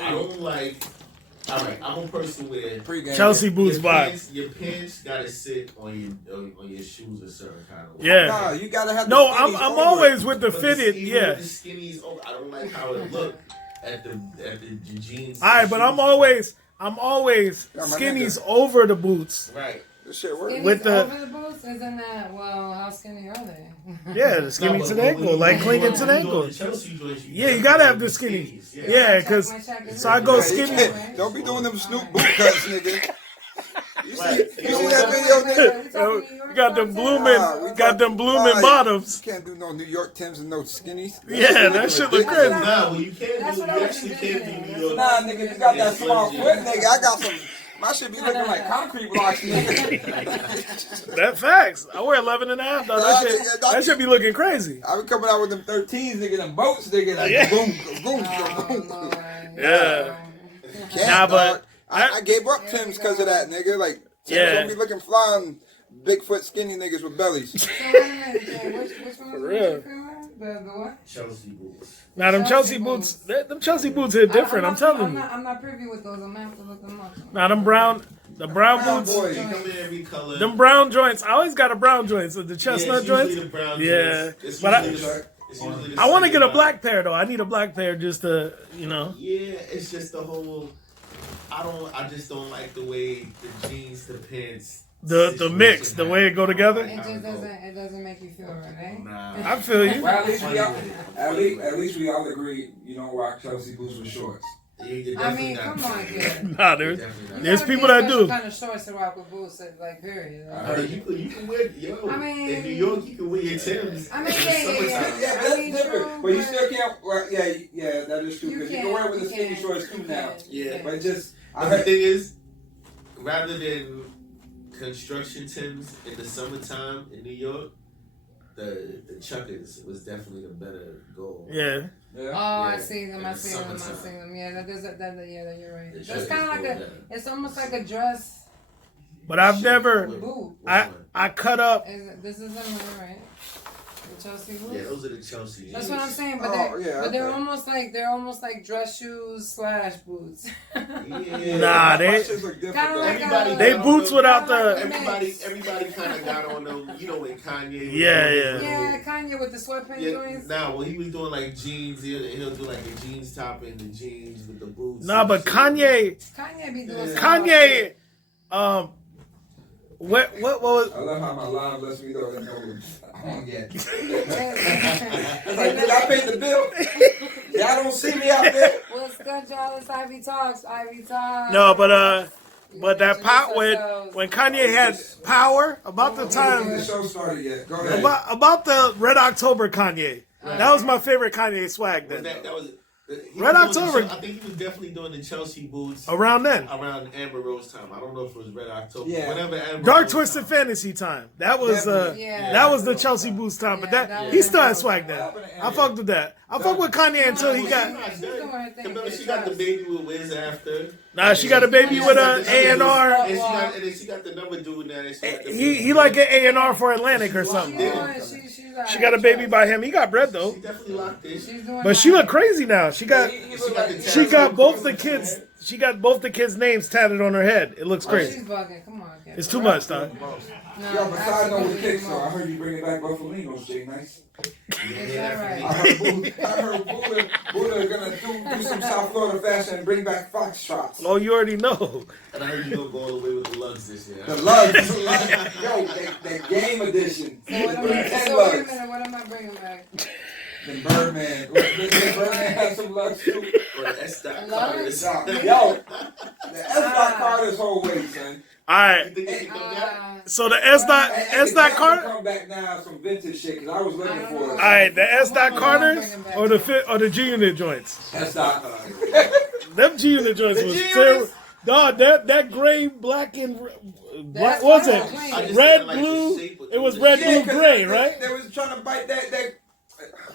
I don't like. All right, I'm a person where Chelsea boots vibe. Your pants gotta sit on your shoes a certain kind of way. Yeah. Nah, you gotta have. No, I'm always with the But fitted. Yeah. The skinnies. Oh, I don't like how it look at the jeans. All right, but I'm always skinnies over the boots. Right. This shit work. Skinnies With the- over the boots? Isn't that, well, how skinny are they? Yeah, the skinny to the ankle, like clinging to the ankle. Yeah, you gotta have the skinnies. Yeah, because so I go skinny. Don't be doing them Snoop boot cuts, nigga. You see that video, nigga? You got them blooming bottoms. You can't do no New York Timbs and no skinnies. Yeah, that shit look crazy. Nah, well, you can't do. You actually can't do New York. Nah, nigga, you got that small foot, nigga. I got some. My shit be looking like concrete blocks, nigga. That facts. I wear 11 and a half, though. That should be looking crazy. I be coming out with them 13s, nigga, them boats, nigga. Like, boom, boom, boom. Yeah. Nah, but I gave up Timbs because of that, nigga. Like, Timbs don't be looking fly on Bigfoot skinny niggas with bellies. So wait a minute, Jay, which one was you feeling? The what? Chelsea boots. Now them Chelsea boots, them Chelsea boots are different. I'm telling you. I'm not privy with those. I'm gonna have to look them up. Now the brown boots. They come in every color. Them brown joints. I always got a brown joints. The chestnut joints. The brown yeah, joints. but I want to get a black pair though. I need a black pair just to, you know. Yeah, it's just the whole. I just don't like the way the jeans, the pants. The mix, the way it go together. It just doesn't make you feel right, eh? Nah. I feel you. Well, at least we all agree you don't rock Chelsea boots with shorts. I mean, come on, kid. Nah, there's people that do. Kind of shorts to rock with boots, like period. You can wear, I mean, in New York, you can wear your Timbs. I mean, yeah, that's different. But you still can't. Well, yeah, that is true. Because you can wear it with the skinny shorts too now. Yeah, but just the thing is, rather than construction Timbs in the summertime in New York, the Chuckers was definitely the better goal. Yeah. Oh, I see them. I see them. Yeah, yeah, you're right. It's kind of like it's almost like a dress. But I've never. Boot. I cut up. This is them, right? The Chelsea boots. Yeah, those are the Chelsea. That's what I'm saying. But they're almost like dress shoes / boots. Yeah. Nah, they boots without the. Everybody kind of got on them. You know when Kanye. Yeah, Kanye with the sweatpants joints. Nah, well he was doing like jeans. He'll do like a jeans top and the jeans with the boots. Nah, but Kanye be doing Kanye. What was? I love how my live lets me know that no one's on yet. It's like, did I pay the bill? Y'all don't see me out there. What's good, y'all? It's Ivy Talks. No, but that power when Kanye had power about the time. The show started yet. Go ahead. About the Red October Kanye. That was my favorite Kanye swag then. That was. Red October. I think he was definitely doing the Chelsea boots around then. Around Amber Rose time. I don't know if it was Red October. Yeah. Whenever Amber Dark Rose Twisted time. Fantasy time. That was that was the Chelsea boots time. But he still had swag then. I fucked with that. I fucked with Kanye until he got. Remember, she got the baby with Wiz after. Nah, she got a baby with an A&R. And then she got the number dude now. He like an A&R for Atlantic or something. She got a baby by him. He got bread though. She definitely locked in. But she look crazy now. She got both the kids. She got both the kids' names tatted on her head. It looks crazy. She's bugging. Come on, kid. It's too much, dog. Yo, besides on the kicks, though, I heard you bringing back Buffalinos, Jay Nice. Is that right? I heard Buddha gonna do some South Florida fashion and bring back foxtrots. Oh, you already know. And I heard you gonna go all the way with the lugs this year. The lugs, yo, that game edition. So wait a minute, what am I bringing back? The Birdman. Did Birdman have some lugs too? Or the S. Carter's. Yo, the S. Carter's whole way, son. All right. So the S. Carter. Come back now, some vintage shit, because I was looking for it. All right, the S. Carters or the G Unit joints. S. Carter. Them G Unit joints was terrible. Dog, that gray, black, and what was it? Red, blue. It was red, blue, gray, right? They was trying to bite that.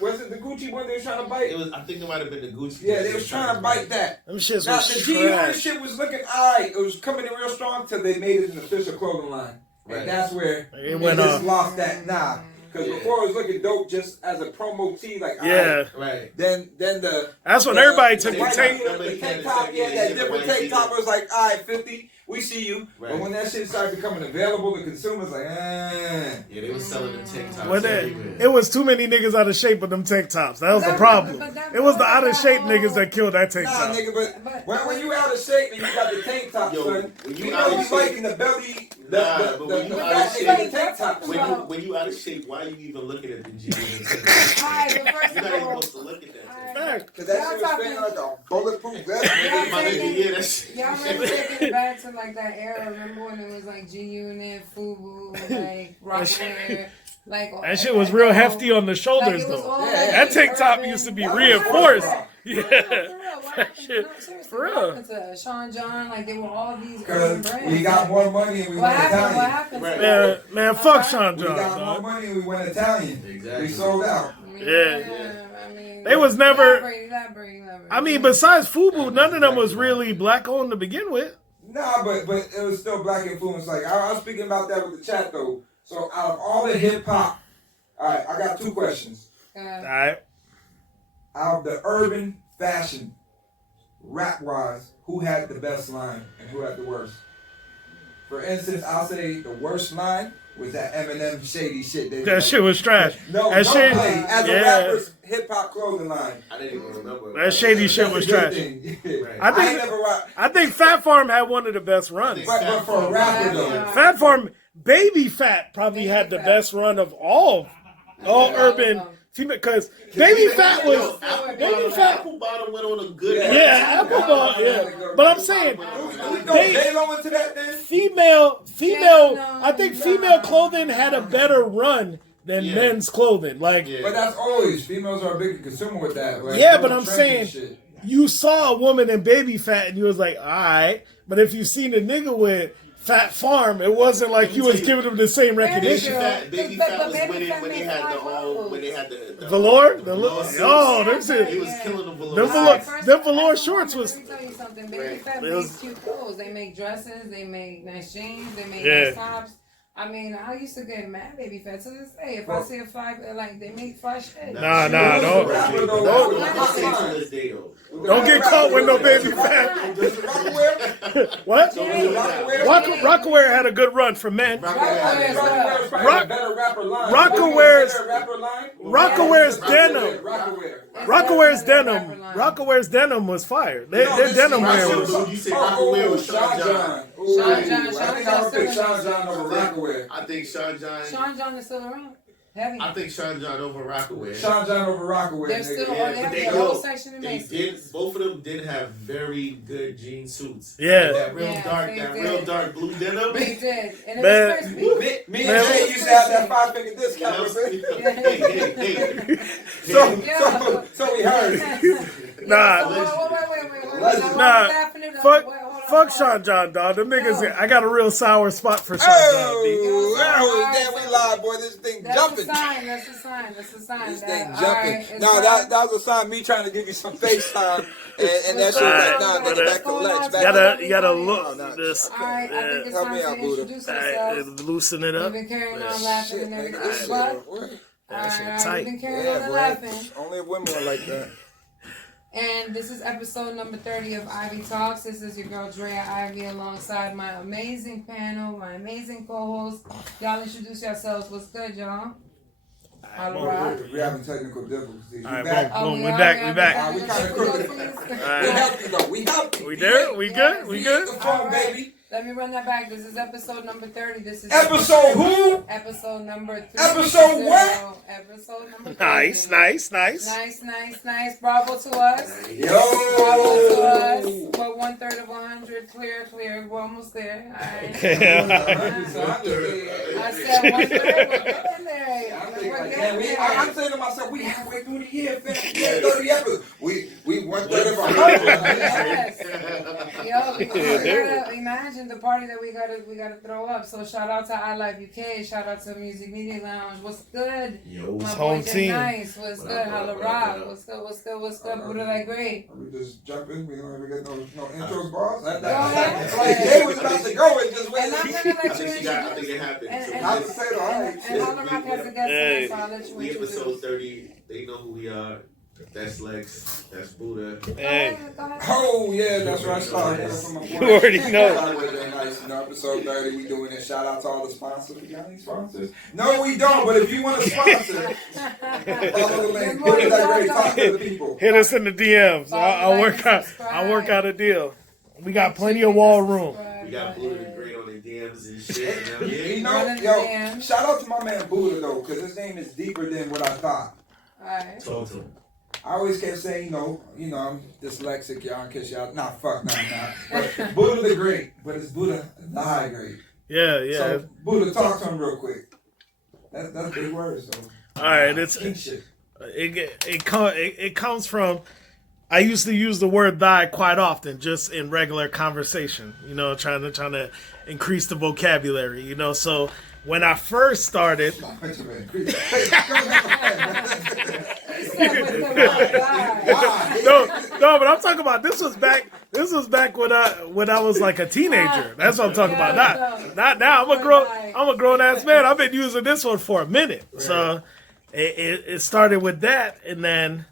Was it the Gucci one they was trying to bite? I think it might have been the Gucci. Yeah, they was trying to bite that. Them shits now, was the G-Unit trash. shit was looking alright. It was coming in real strong till they made it an official clothing line. Right. And that's where it went just off. lost that. Nah. Because before it was looking dope just as a promo tee, like right. Then the that's when everybody took the tank top. that different tank top was like, all right, 50, we see you. Right. But when that shit started becoming available to consumers, like, yeah, they were selling the tank tops. Well, it was too many niggas out of shape with them tank tops. That was the problem. It was the out of shape niggas that killed that tank top. Nigga, but when you out of shape and you got the tank top, son, you know you liking the belly, the tank top. When you out of shape, why are you even looking at the jeans? You're not even supposed to look at that. Because that shit was feeling like a bulletproof vest. Y'all remember taking it back to like that era? Remember when it was like G Unit, FUBU, like Rockwear, like that shit was real hefty on the shoulders though. That tank top used to be reinforced. Yeah, that shit for real. To Sean John, like they were all these brands. brands. We got more money and we went Italian. What happened? Man, fuck Sean John. We got more money and we went Italian. Exactly. We sold out. Yeah. They was never. I mean, besides FUBU, none of them was really black owned to begin with. Nah, but it was still black influence. Like I was speaking about that with the chat though. So out of all the hip hop, all right, I got two questions. All right. Out of the urban fashion, rap wise, who had the best line and who had the worst? For instance, I'll say the worst line was that Eminem shady shit. That shit was trash. No, that shit, as a rapper's hip hop clothing line. I didn't even remember. That shady shit was trash. I think Fat Farm had one of the best runs. But for a rapper though, Fat Farm, Baby Fat probably had the best run of all urban. Because Baby Fat was Apple Bottom went on a good. Apple Bottom. Yeah, but I'm saying female. I think female clothing had a better run than men's clothing. Like, but that's always females are a big consumer with that. Like, but I'm saying you saw a woman in Baby Fat and you was like, all right. But if you seen a nigga with Fat Farm, it wasn't like you was giving them the same recognition. Baby Fat was winning when they had the velour. Oh, that's it. He was killing the velour. Them velour shorts was. Let me tell you something. Baby Fat makes cute clothes. They make dresses. They make nice jeans. They make nice tops. I mean, I used to get mad Baby Fat to this day. If I see a fly, like they make fly shit. Nah, don't get caught with no Baby Fat. What? Rockaware had a good run for men. Rockaware's denim. Rockaware's denim was fire. Their denim wear was. You say Rockaware or Sean John? I think I would pick Sean John over Rockaware. I think Sean John is still around. Heavy. I think Sean John over Rockaware. Sean John over Rockaware. They're still both of them did have very good jean suits. Yeah. That real dark blue denim. They did. And me and Jay used to have that 5-figure discount. So we heard. Fuck Sean John, dog. Them niggas, I got a real sour spot for Sean John. Damn, we live, boy. This thing jumping. That's a sign. This thing jumping. No, that was a sign. Me trying to give you some FaceTime, and that shit like, nah, nigga, that collects. You gotta look this. Alright, I think it's time to introduce ourselves. Loosen it up. We've been carrying on laughing and everything. Alright, we've been carrying on laughing. Only women are like that. And this is episode number 30 of Ivy Talks. This is your girl Drea Ivy alongside my amazing panel, my amazing co-host. Y'all introduce yourselves. What's good, y'all? We're having technical difficulties. All right, we're back. We kind of crooked. We helped you though. We helped you. We there? We good? We good? The phone, baby. Let me run that back. This is episode number 30. This is episode who? Episode number 30. Episode what? Episode number 30. Nice. Nice. Bravo to us. Yo. Bravo to us. We're 1/3 of 100. Clear. We're almost there. All right. I said 1/3. We're getting there. I'm saying to myself, we halfway through the year, fam. 30 episodes. We 1/3 of 100. Yes. Yo, gotta imagine the party that we gotta throw up. So shout out to I Live UK. Shout out to Music Media Lounge. What's good? Yo, My home boy Jay team. Nice. What's good? Holla Rock. What's good? Buddha Like Great. We just jump in. We don't ever get no intros, boss. ahead. Like Jay was about to go and just And wait. I'm gonna I let think you she got. I think introduce. it happened. And Not to say the hype. and Holla Rock has a guest Hey. tonight, so I'll let you We introduce. episode 30. They know who we are. That's Lex. That's Buddha. Hey, Go ahead. Oh yeah, that's right. Start here from my you already know. Nice. Episode 30, we doing it. Shout out to all the sponsors. We got any sponsors? No, we don't. But if you want to sponsor, follow the link. Put it that great. Talk to the people. Hit us in the DMs. I'll Like work and out. subscribe. I'll work out a deal. We got plenty of wall room. We got Buddha the Great on the DMs and shit. You know what I You mean? know, yo, shout out to my man Buddha though, because his name is deeper than what I thought. Alright. Talk to him. I always kept saying, you know, I'm dyslexic, y'all, in case y'all, nah, fuck, nah. But Buddha the Great, but it's Buddha the High Great. Yeah, yeah. So, Buddha, talk to him real quick. That's big words, so. All right, it's King shit. it comes from. I used to use the word "thy" quite often, just in regular conversation. You know, trying to increase the vocabulary. You know, so when I first started, no, but I'm talking about this was back when I was like a teenager. That's what I'm talking about. Not now. I'm a grown ass man. I've been using this one for a minute. So it started with that, and then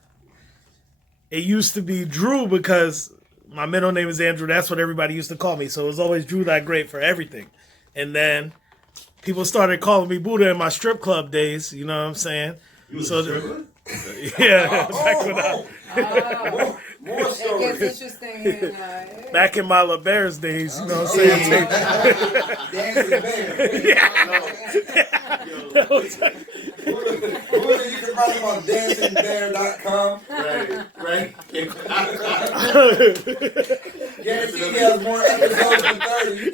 it used to be Drew because my middle name is Andrew. That's what everybody used to call me. So it was always Drew That Great for everything. And then people started calling me Buddha in my strip club days. You know what I'm saying? You was a stripper? Yeah, back when More It stories. gets interesting. back in my La Bears days. You know what I'm saying? Dancing bear. That was- Buddha, you can find him on dancingbear.com. Right. Guarantee he has more episodes than 30.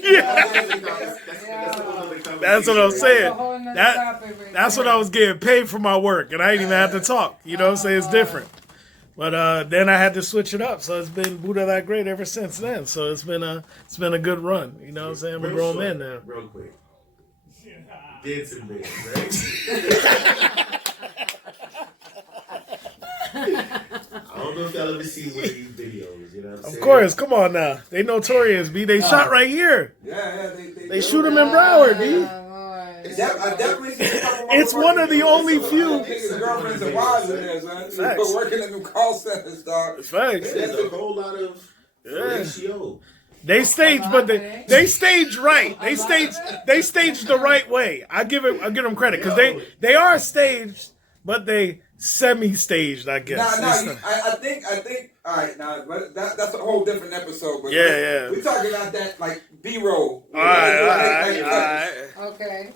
That's what I'm saying. That, That's what I was getting paid for my work, and I ain't even have to talk. You know what I'm saying? It's different. But then I had to switch it up, so it's been Buddha That Great ever since then. So it's been a good run. You know what I'm saying? We're grown men now. Real quick. Dancing bear, right? I don't know if y'all ever seen one of these videos, you know what I'm saying? Of course, come on now. They notorious, B. They shot right here. Yeah, They shoot him in Broward, B. I definitely see a couple It's one of the only few. Niggas' girlfriends and wives in there, son. Facts. Working in them call centers, dog. Facts. There's a whole lot of ratio. They staged, but they staged right. They staged the right way. I give them credit because they are staged, but they semi-staged, I guess. I think. All right, now, but that's a whole different episode. But Yeah. we're talking about that like B-roll. All right. Okay.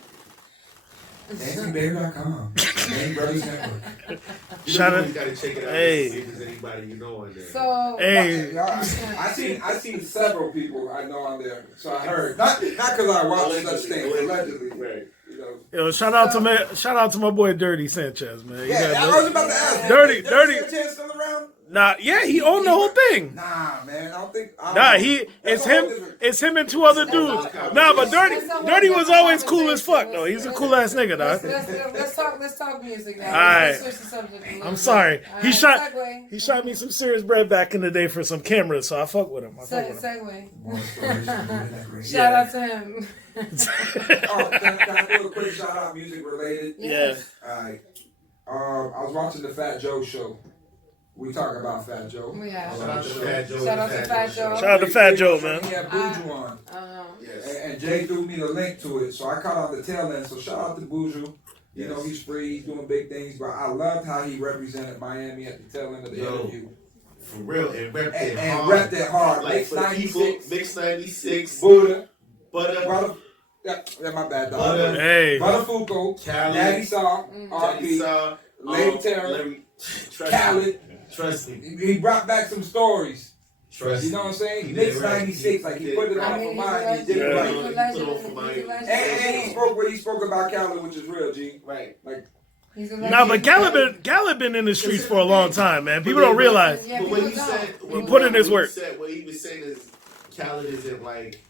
DancingBear.com. Main Brothers Network. Shout out. You gotta check it out. Hey. See if there's anybody you know on there. So. Hey, I seen several people I know on there. So I heard not because I watched such things allegedly. Right. You know. yo, shout out to my boy Dirty Sanchez, man. You Yeah, got I was about to ask. Dirty. Sanchez still around? Nah, yeah, he owned the whole thing. Nah, man, I don't think. It's him and two other dudes. Nah, but Dirty was always cool as fuck though. He's a cool ass nigga, dog. Let's talk music now. Alright. Let's switch the subject a little I'm bit. sorry. He Segue. shot me some serious bread back in the day for some cameras, so I fuck with him. Segue. More stories. Shout out to him. Oh, can I do a quick shout out, music related? Yeah. Alright. I was watching the Fat Joe show. We talk about Fat Joe. Yeah. Shout out to Fat Joe. Shout out to Fat Joe. Shout out to Fat Joe, man. He had Buju on. Yes. And Jay threw me the link to it, so I caught on the tail end. So shout out to Buju. You know, Yes. he's free, he's doing big things, but I loved how he represented Miami at the tail end of the interview. For real, and repped it And hard. repped it hard. Like Mix for the people, 96, Mix 96, Buddha, Butter, yeah, my bad, dog. Butter, Hey. Butter Fuko, Khaled, Daddy Saw, Jackie RP, Saw, Lady Terror, Larry, Khaled. Trust me. He brought back some stories. Trust You know what I'm saying? He Mix did right. 96, like he put it I on mean, for mine. He did it Yeah. right. He's a legend. And he spoke what he spoke about Khaled, which is real, G. Right. Like, He's a Nah, but legend. Khaled been in the streets for a long time, man. People don't realize. Yeah, But what he people said, don't. He put in his work. What he was saying is, Khaled isn't like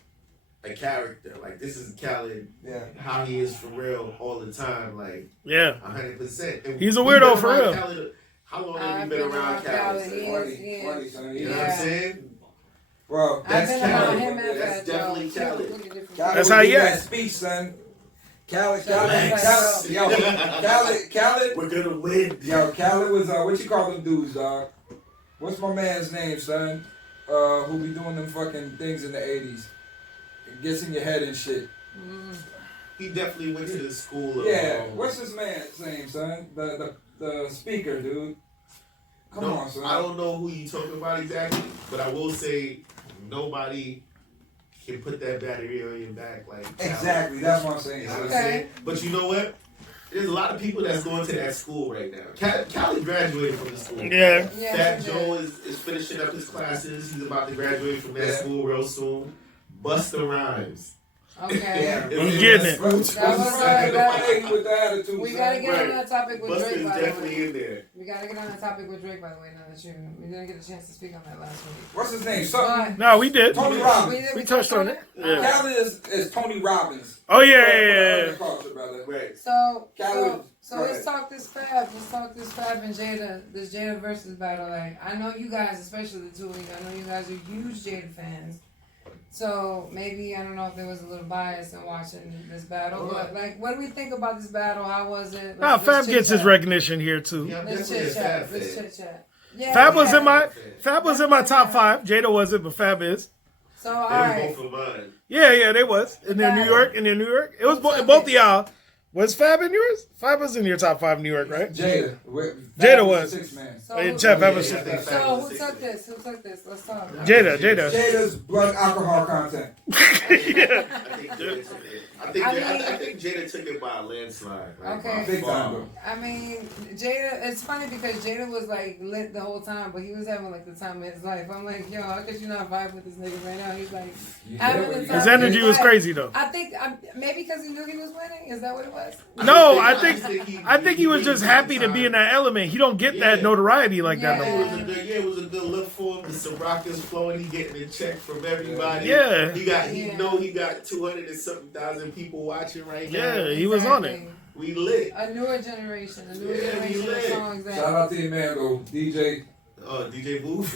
a character. Like this is Khaled, Yeah. how he is for real all the time. Like Yeah. 100%. He's a weirdo for real. Khaled, how long have you been around Khaled? He You is. 20, son. know what I'm saying? Well, I've That's been around Khaled. him and That's Fat definitely Joe. Khaled. Completely different. Khaled That's would how give he that acts. speech, son. Khaled, Relax. yo, Khaled, We're gonna win. yo, Khaled was, what you call them dudes, dog? What's my man's name, son? Who be doing them fucking things in the 80s? It gets in your head and shit. He definitely went to the school of. Yeah, what's his man's name, son? The speaker, dude. Come No, on, son. I don't know who you talking about exactly, but I will say nobody can put that battery on your back like Khaled. Exactly, that's what I'm saying. You know what I'm son. saying? But you know what? There's a lot of people that's going to that school right now. Khaled graduated from the school. Yeah. Yeah, Fat he Joe did. is finishing up his classes. He's about to graduate from that Yeah. school real soon. Busta Rhymes. Okay. Yeah. I'm getting it. That was That was right. the 180 with the attitude, We son. gotta get on Right. that topic with Busta Drake, is by the way. definitely in there. We gotta get on that topic with Drake, by the way, now that we didn't get a chance to speak on that last week. What's his name? Something. But No, we did. Tony Robbins. We touched on it. Yeah. Khaled is Tony Robbins. Oh yeah, For yeah, urban culture, brother. Right. So Khaled, so go let's ahead. talk this Fab. Let's talk this Fab and Jada. This Jada versus battle. Like I know you guys, especially the two of you. I know you guys are huge Jada fans. So maybe I don't know if there was a little bias in watching this battle, but like, what do we think about this battle? How was it? Nah, Fab gets his recognition here too. Yeah, I'm Let's definitely a chit chat. Fab Let's fan. chit chat. Yeah, Fab was yeah. in my top 5. Jada wasn't, but Fab is. So all They right. both of mine. Yeah, they was in New York. It was both of y'all. Was Fab in yours? Fab was in your top 5 in New York, right? Jada. Jada was. 6 man. So, Hey, Jeff, Yeah, have a I seat. think Fab so was who the took sixth. this? Who took this? Let's talk. Jada. Jada's blood alcohol content. Yeah. I think Jada took it by a landslide. Like, Okay. by Big far. time, though. I mean, Jada, it's funny because Jada was like lit the whole time, but he was having like the time of his life. I'm like, yo, how could you not vibe with this nigga right now? He's like, You having hear what the you time His got? of energy was life. crazy though. I think maybe because he knew he was winning. Is that what it was? No, I just think he was just happy to be in that element. He don't get that Yeah. notoriety like that no It more. was a good, it was a good look for him. The Sirocco's flowing. He getting a check from everybody. Yeah. He know he got 200 and something thousand people watching right now. Yeah, he was on it. Exactly. We lit. A newer generation, Yeah, we generation of lit. songs Shout that. out to your man, though. DJ. DJ Booth.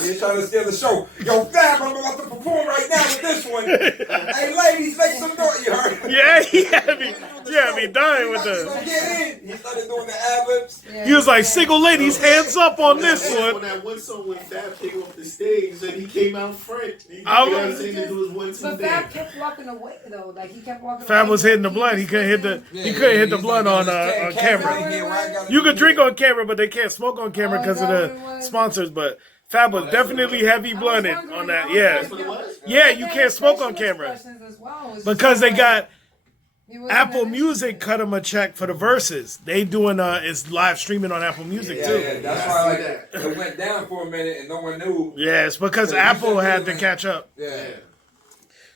He's trying to steal the show. Yo, Fab, I'm about to perform right now with this one. Hey, ladies, make some noise. You heard? Yeah, he had me dying with He's the. gonna get in. He started doing the ad-libs. Yeah, He was like, yeah. "Single ladies, hands up on this On one." that one song when Fab came off the stage and he came out front. You know I what I'm was- saying? To do his 1, 2 But thing. Fab kept walking away though. Like he kept walking. Fab away. was hitting the blunt. He couldn't hit the. He couldn't hit the blunt on camera. You could drink on camera, but they can't smoke on camera because of the sponsors. But Fab was definitely heavy blunted on that. Yeah, That's what it was? yeah. You can't smoke on camera because they got Apple Music cut him a check for the verses. They doing it's live streaming on Apple Music Yeah, too. yeah, that's Yeah, I why see like it went down for a minute and no one knew. Yeah, it's because Yeah, you Apple said had they to catch up. Yeah.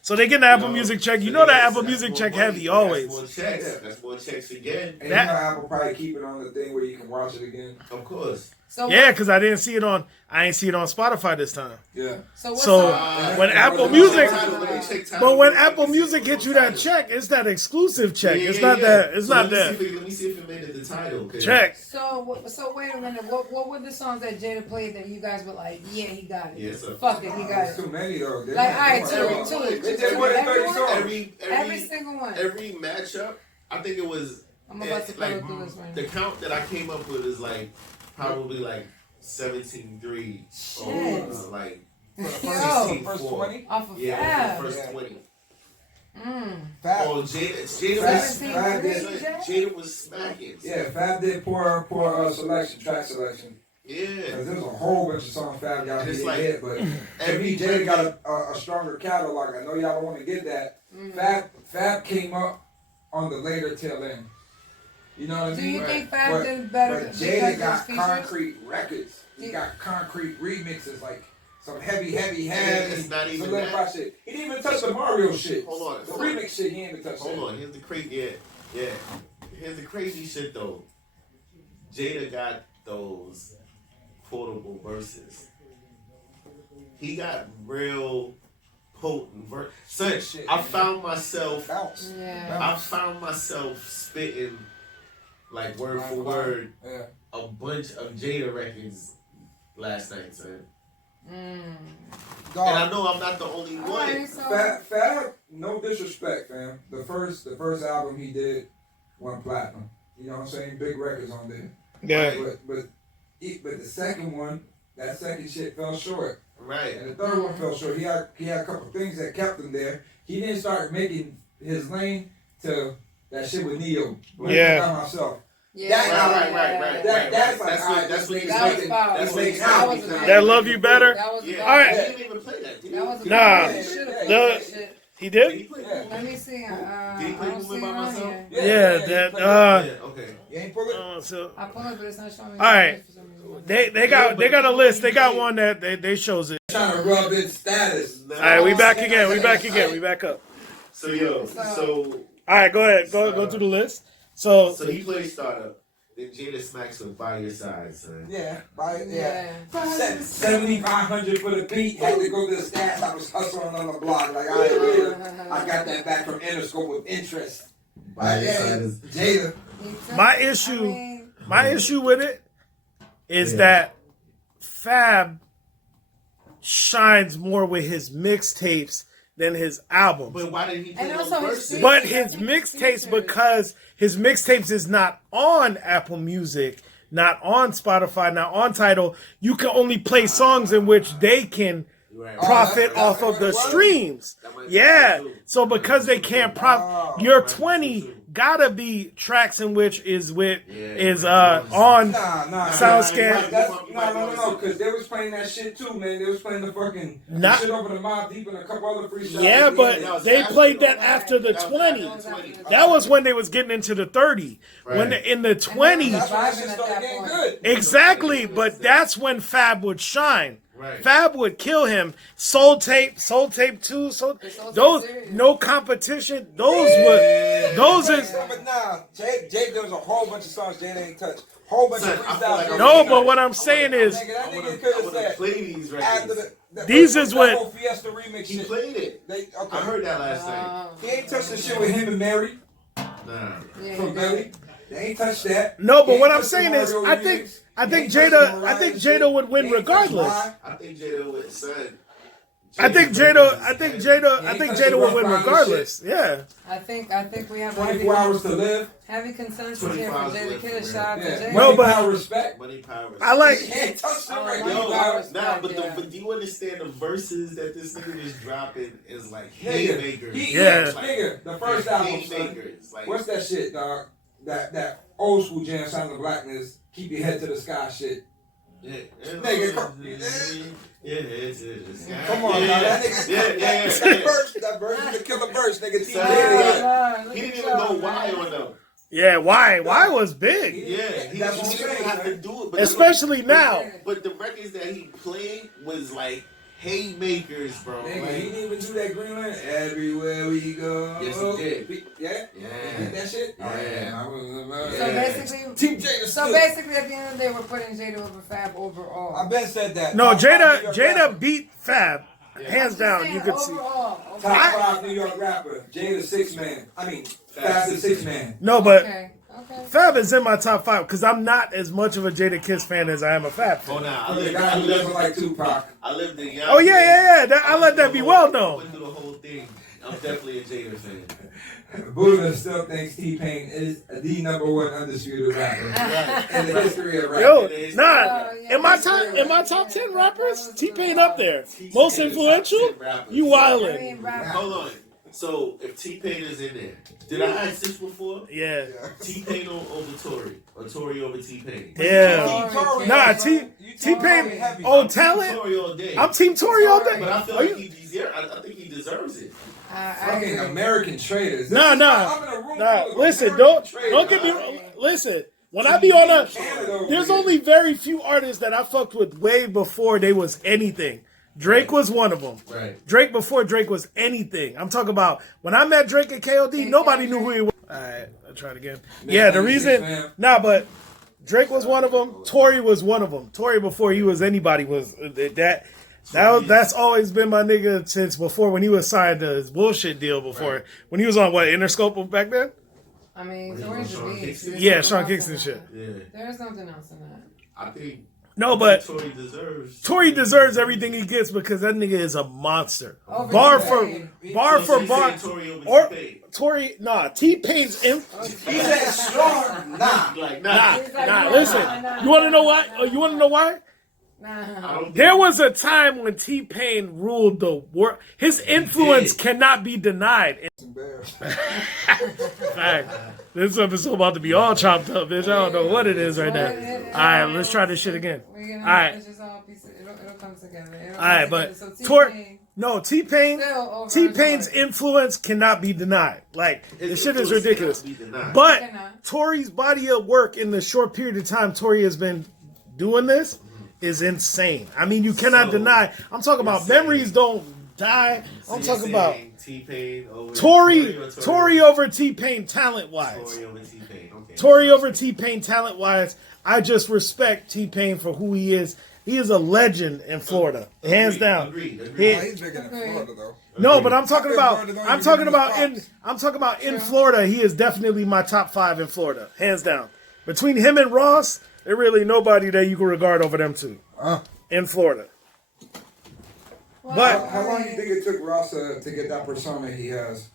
So they get the Apple You know, Music check. You so know that that's- Apple that's Music more check money. heavy always. That's more checks. That's more checks again. And That- you know Apple probably keep it on the thing where you can watch it again. Of course. So Yeah, because I didn't see it on. I ain't see it on Spotify this time. Yeah. So what So song- when Yeah, Apple when Music, Title, but when Apple Music hits you that check, it's that exclusive check. It's not that. It's not that Let me see if it made it the title. 'cause check. So wait a minute. What were the songs that Jada played that you guys were like, yeah, he got it. Yeah, so Fuck it, he got There's it. too many though. They Like, went- all right, they went- two. They just went 30 Everyone? songs. Every single one. every matchup, I think it was. I'm about to like, go through this right the now. count that I came up with is like probably like 17-3 or Shit. like Yo, First 16-4. 20. off of Yeah, Fab. first Yeah. 20. Fab. Oh, Jada Fab was did- Jada was smacking. Yeah, Fab did poor selection, track selection. Yeah. Because there's a whole bunch of songs Fab got And it's hit, like hit, but to every me, Jada got a stronger catalog. I know y'all don't want to get that. Fab came up on the later tail end. You know what I Do mean? you Right. think Fab But- did better But because Jada of got his features? concrete records. He got concrete remixes, like some heavy, And it's not even solidified that. shit. He didn't even touch the Mario shit. Hold on, The hold on. remix shit, he ain't even touched Hold that. on, here's the crazy. Yeah. Here's the crazy shit though. Jada got those portable verses. he got real potent. Son, Shit. I found myself Yeah. spitting like word Line for for word Yeah. a bunch of Jada records last night, son. And I Dog, know I'm not the only one. Alright, so Fab, no disrespect, fam. The first album he did went platinum. You know what I'm saying? Big records on there. Yeah. But the second one, that second shit fell short. Right. And the third one fell short. He had a couple things that kept him there. He didn't start making his lane till that shit with Neo. Yeah. By myself. yeah. Right. That's like, That's alright, what this he's nigga's That was making- powerful. That's what making he's out. making. That Love You Better? That was Yeah. the All right. He didn't even play that, did he? That was a Nah. He should've played The- that shit. He Did did? he play Yeah. Let me see. Did he I play don't see Moving it by on Myself? here. Yeah, you that, played Yeah, okay. You ain't pull it? So I pull it, but it's not showing me. All right. For some reason. they got a list. They got one that they shows it. Trying to rub its status. All right, we back again. We back up. So All right, go ahead. Go through the list. So he played Startup. Then Jada smacks with By Your Side, son. Yeah, Yeah. 7,500 for the beat. Had to go to the stats. I was hustling on the block. Like, I got that back from Interscope with interest. By Your Side is Jada. My issue with it is that Fab shines more with his mixtapes than his albums. But why did he play And those also his verses? features. But his mixtapes, because his mixtapes is not on Apple Music, not on Spotify, not on Tidal, you can only play songs in which they can Right. profit that's off of what the it was? streams. That might be Yeah. true. So because they can't profit, your 20 gotta be tracks in which is with on Nah. SoundScan. No. Because they was playing that shit too, man. They was playing the fucking Not- shit over the Mob Deep and a couple other freestyles. Yeah, but that was they after played though. that after the That was 20. after the 20. That was when they was getting into the 30. When Right. in the 20, that's when that shit Vibing at started that getting point. good. exactly, but that's when Fab would shine. Right. Fab would kill him. Soul Tape 2, Soul those Tape series. no competition. Those is But nah, Jay, there was a whole bunch of songs Jay ain't touched. Whole bunch Son, of I feel freestyles. like Jay no, ain't but touched. what I'm saying is Nigga, that I nigga wanna could have play said these after records. These is that what- whole Fiesta remix He shit. played it. Okay. I heard that last night. He ain't touched the shit with him and Mary Nah. Yeah, from Belly. They ain't touched that. no, He but ain't what I'm touched the saying is Mario I think remix. I He think ain't touched the Jada Mariah shit. Jada would win He ain't touched regardless. Rye. I think Jada would, son. I think Jada would win regardless. Yeah. I think we have 24 hours to live. heavy consensus here 24 for hours Jada left, Kidd. man. Shout out to Yeah. Jada. No, Money, but- power, respect. Money, power. I like He ain't touched them right Money, now. power, Nah, but yeah. but do you understand the verses that this nigga is dropping is like Nigga, haymakers? Yeah. Nigga, the first album, son. haymakers. Like What's that shit, dog? That old school jam, Sound of Blackness, keep your head to the sky shit. yeah, Nigga, come- yeah. Come on, yeah, dog. That nigga, yeah. that verse is the killer verse, nigga. Son, Yeah. He didn't even go wide on them. Yeah, why was big. Yeah, he That's what I'm didn't saying, have to man. do it. But Especially now. But the records that he played was like haymakers, bro. Nigga, Like, he didn't even do that Green Lantern. Everywhere we go. Yes, he did. Yeah? Yeah. He did that shit? Yeah. Man, I was, So Yeah. basically, Team Jada so still. basically, at the end of the day, we're putting Jada over Fab overall. I been said that. No, Top five New York Jada rapper. beat Fab. Hands I'm down, just you saying, could see. overall. Top 5 New York rapper. Jada 6-man. I mean, Fab the 6-man. No, but Okay. Fab is in my top 5 because I'm not as much of a Jada Kiss fan as I am a Fab fan. oh, nah, I'm the guy who doesn't like Tupac. I lived in Young. Oh yeah. I let that be well I known. went through the whole thing. I'm definitely a Jada fan. Buddha still thinks T-Pain is the number 1 undisputed rapper in the history of rap. Yo, It is. nah. Oh, yeah. In my top 10 rappers, T-Pain up there. Most influential? Rappers. You I wildin'. mean, rap. Hold on. So if T-Pain is in there, did I ask this before? Yeah. T-Pain over Tory, or Tory over T-Pain? Yeah. Tory, Nah, son. T-Pain, heavy. oh talent. Tory all day. I'm Team Tory all day. But I feel Are like you- he deserves. I think he deserves it. I Fucking agree. American traders. Nah. I'm in a room full of Listen, American traders. don't get me. Listen, when I be on a, Canada over there's here. only very few artists that I fucked with way before they was anything. Drake was one of them. Right. Drake before Drake was anything. I'm talking about when I met Drake at KOD, nobody knew who he was. All right, I'll try it again. Yeah, the reason, but Drake was one of them. Tory was one of them. Tory before he was anybody was that. That's always been my nigga since before when he was signed to his bullshit deal before. Right. When he was on Interscope back then? I mean, When he Tory's was the Sean beast. Kingston? There's Yeah, nothing Sean else Kingston in shit. Yeah. that. There's nothing else in that. I think. No, but Tory deserves. Tory deserves everything he gets because that nigga is a monster. Over Bar T-Pain. for you bar. saying Tory over Or T-Pain? Tory, nah, T-Pain's He said strong. Nah. Like, Nah, He's like, nah, nah, listen. nah, You want to know nah, why? nah, You want to know why? I Nah. don't think There was a time when T-Pain ruled the world. His influence did. cannot be denied. Fact. This episode about to be all chopped up, bitch. I don't know what it is right now. All right, let's try this shit again. We're gonna All right. it's just all piece of, it'll come together. It'll All right, come but together. So Tor- T-Pain no, T-Pain. still over T-Pain's Tory. influence cannot be denied. Like, his this shit is influence ridiculous. cannot be denied. But Cannot. Tory's body of work in the short period of time Tory has been doing this is insane. I mean, you cannot So, deny. I'm talking about you're saying- memories don't die. So I'm you're talking about saying T-Pain over Tory or Tory over T-Pain talent-wise. Tory over T-Pain. Okay. Tory over T-Pain talent-wise. I just respect T-Pain for who he is. He is a legend in Florida, hands Agreed, down. Agreed. Nah, He- he's bigger than Florida though. No, but I'm talking I think about. Florida don't I'm even talking give about him in. props. I'm talking about in True. Florida. He is definitely my top 5 in Florida, hands down. Between him and Ross, there really nobody that you can regard over them two in Florida. Well, But- How long do you think it took Ross to get that persona he has?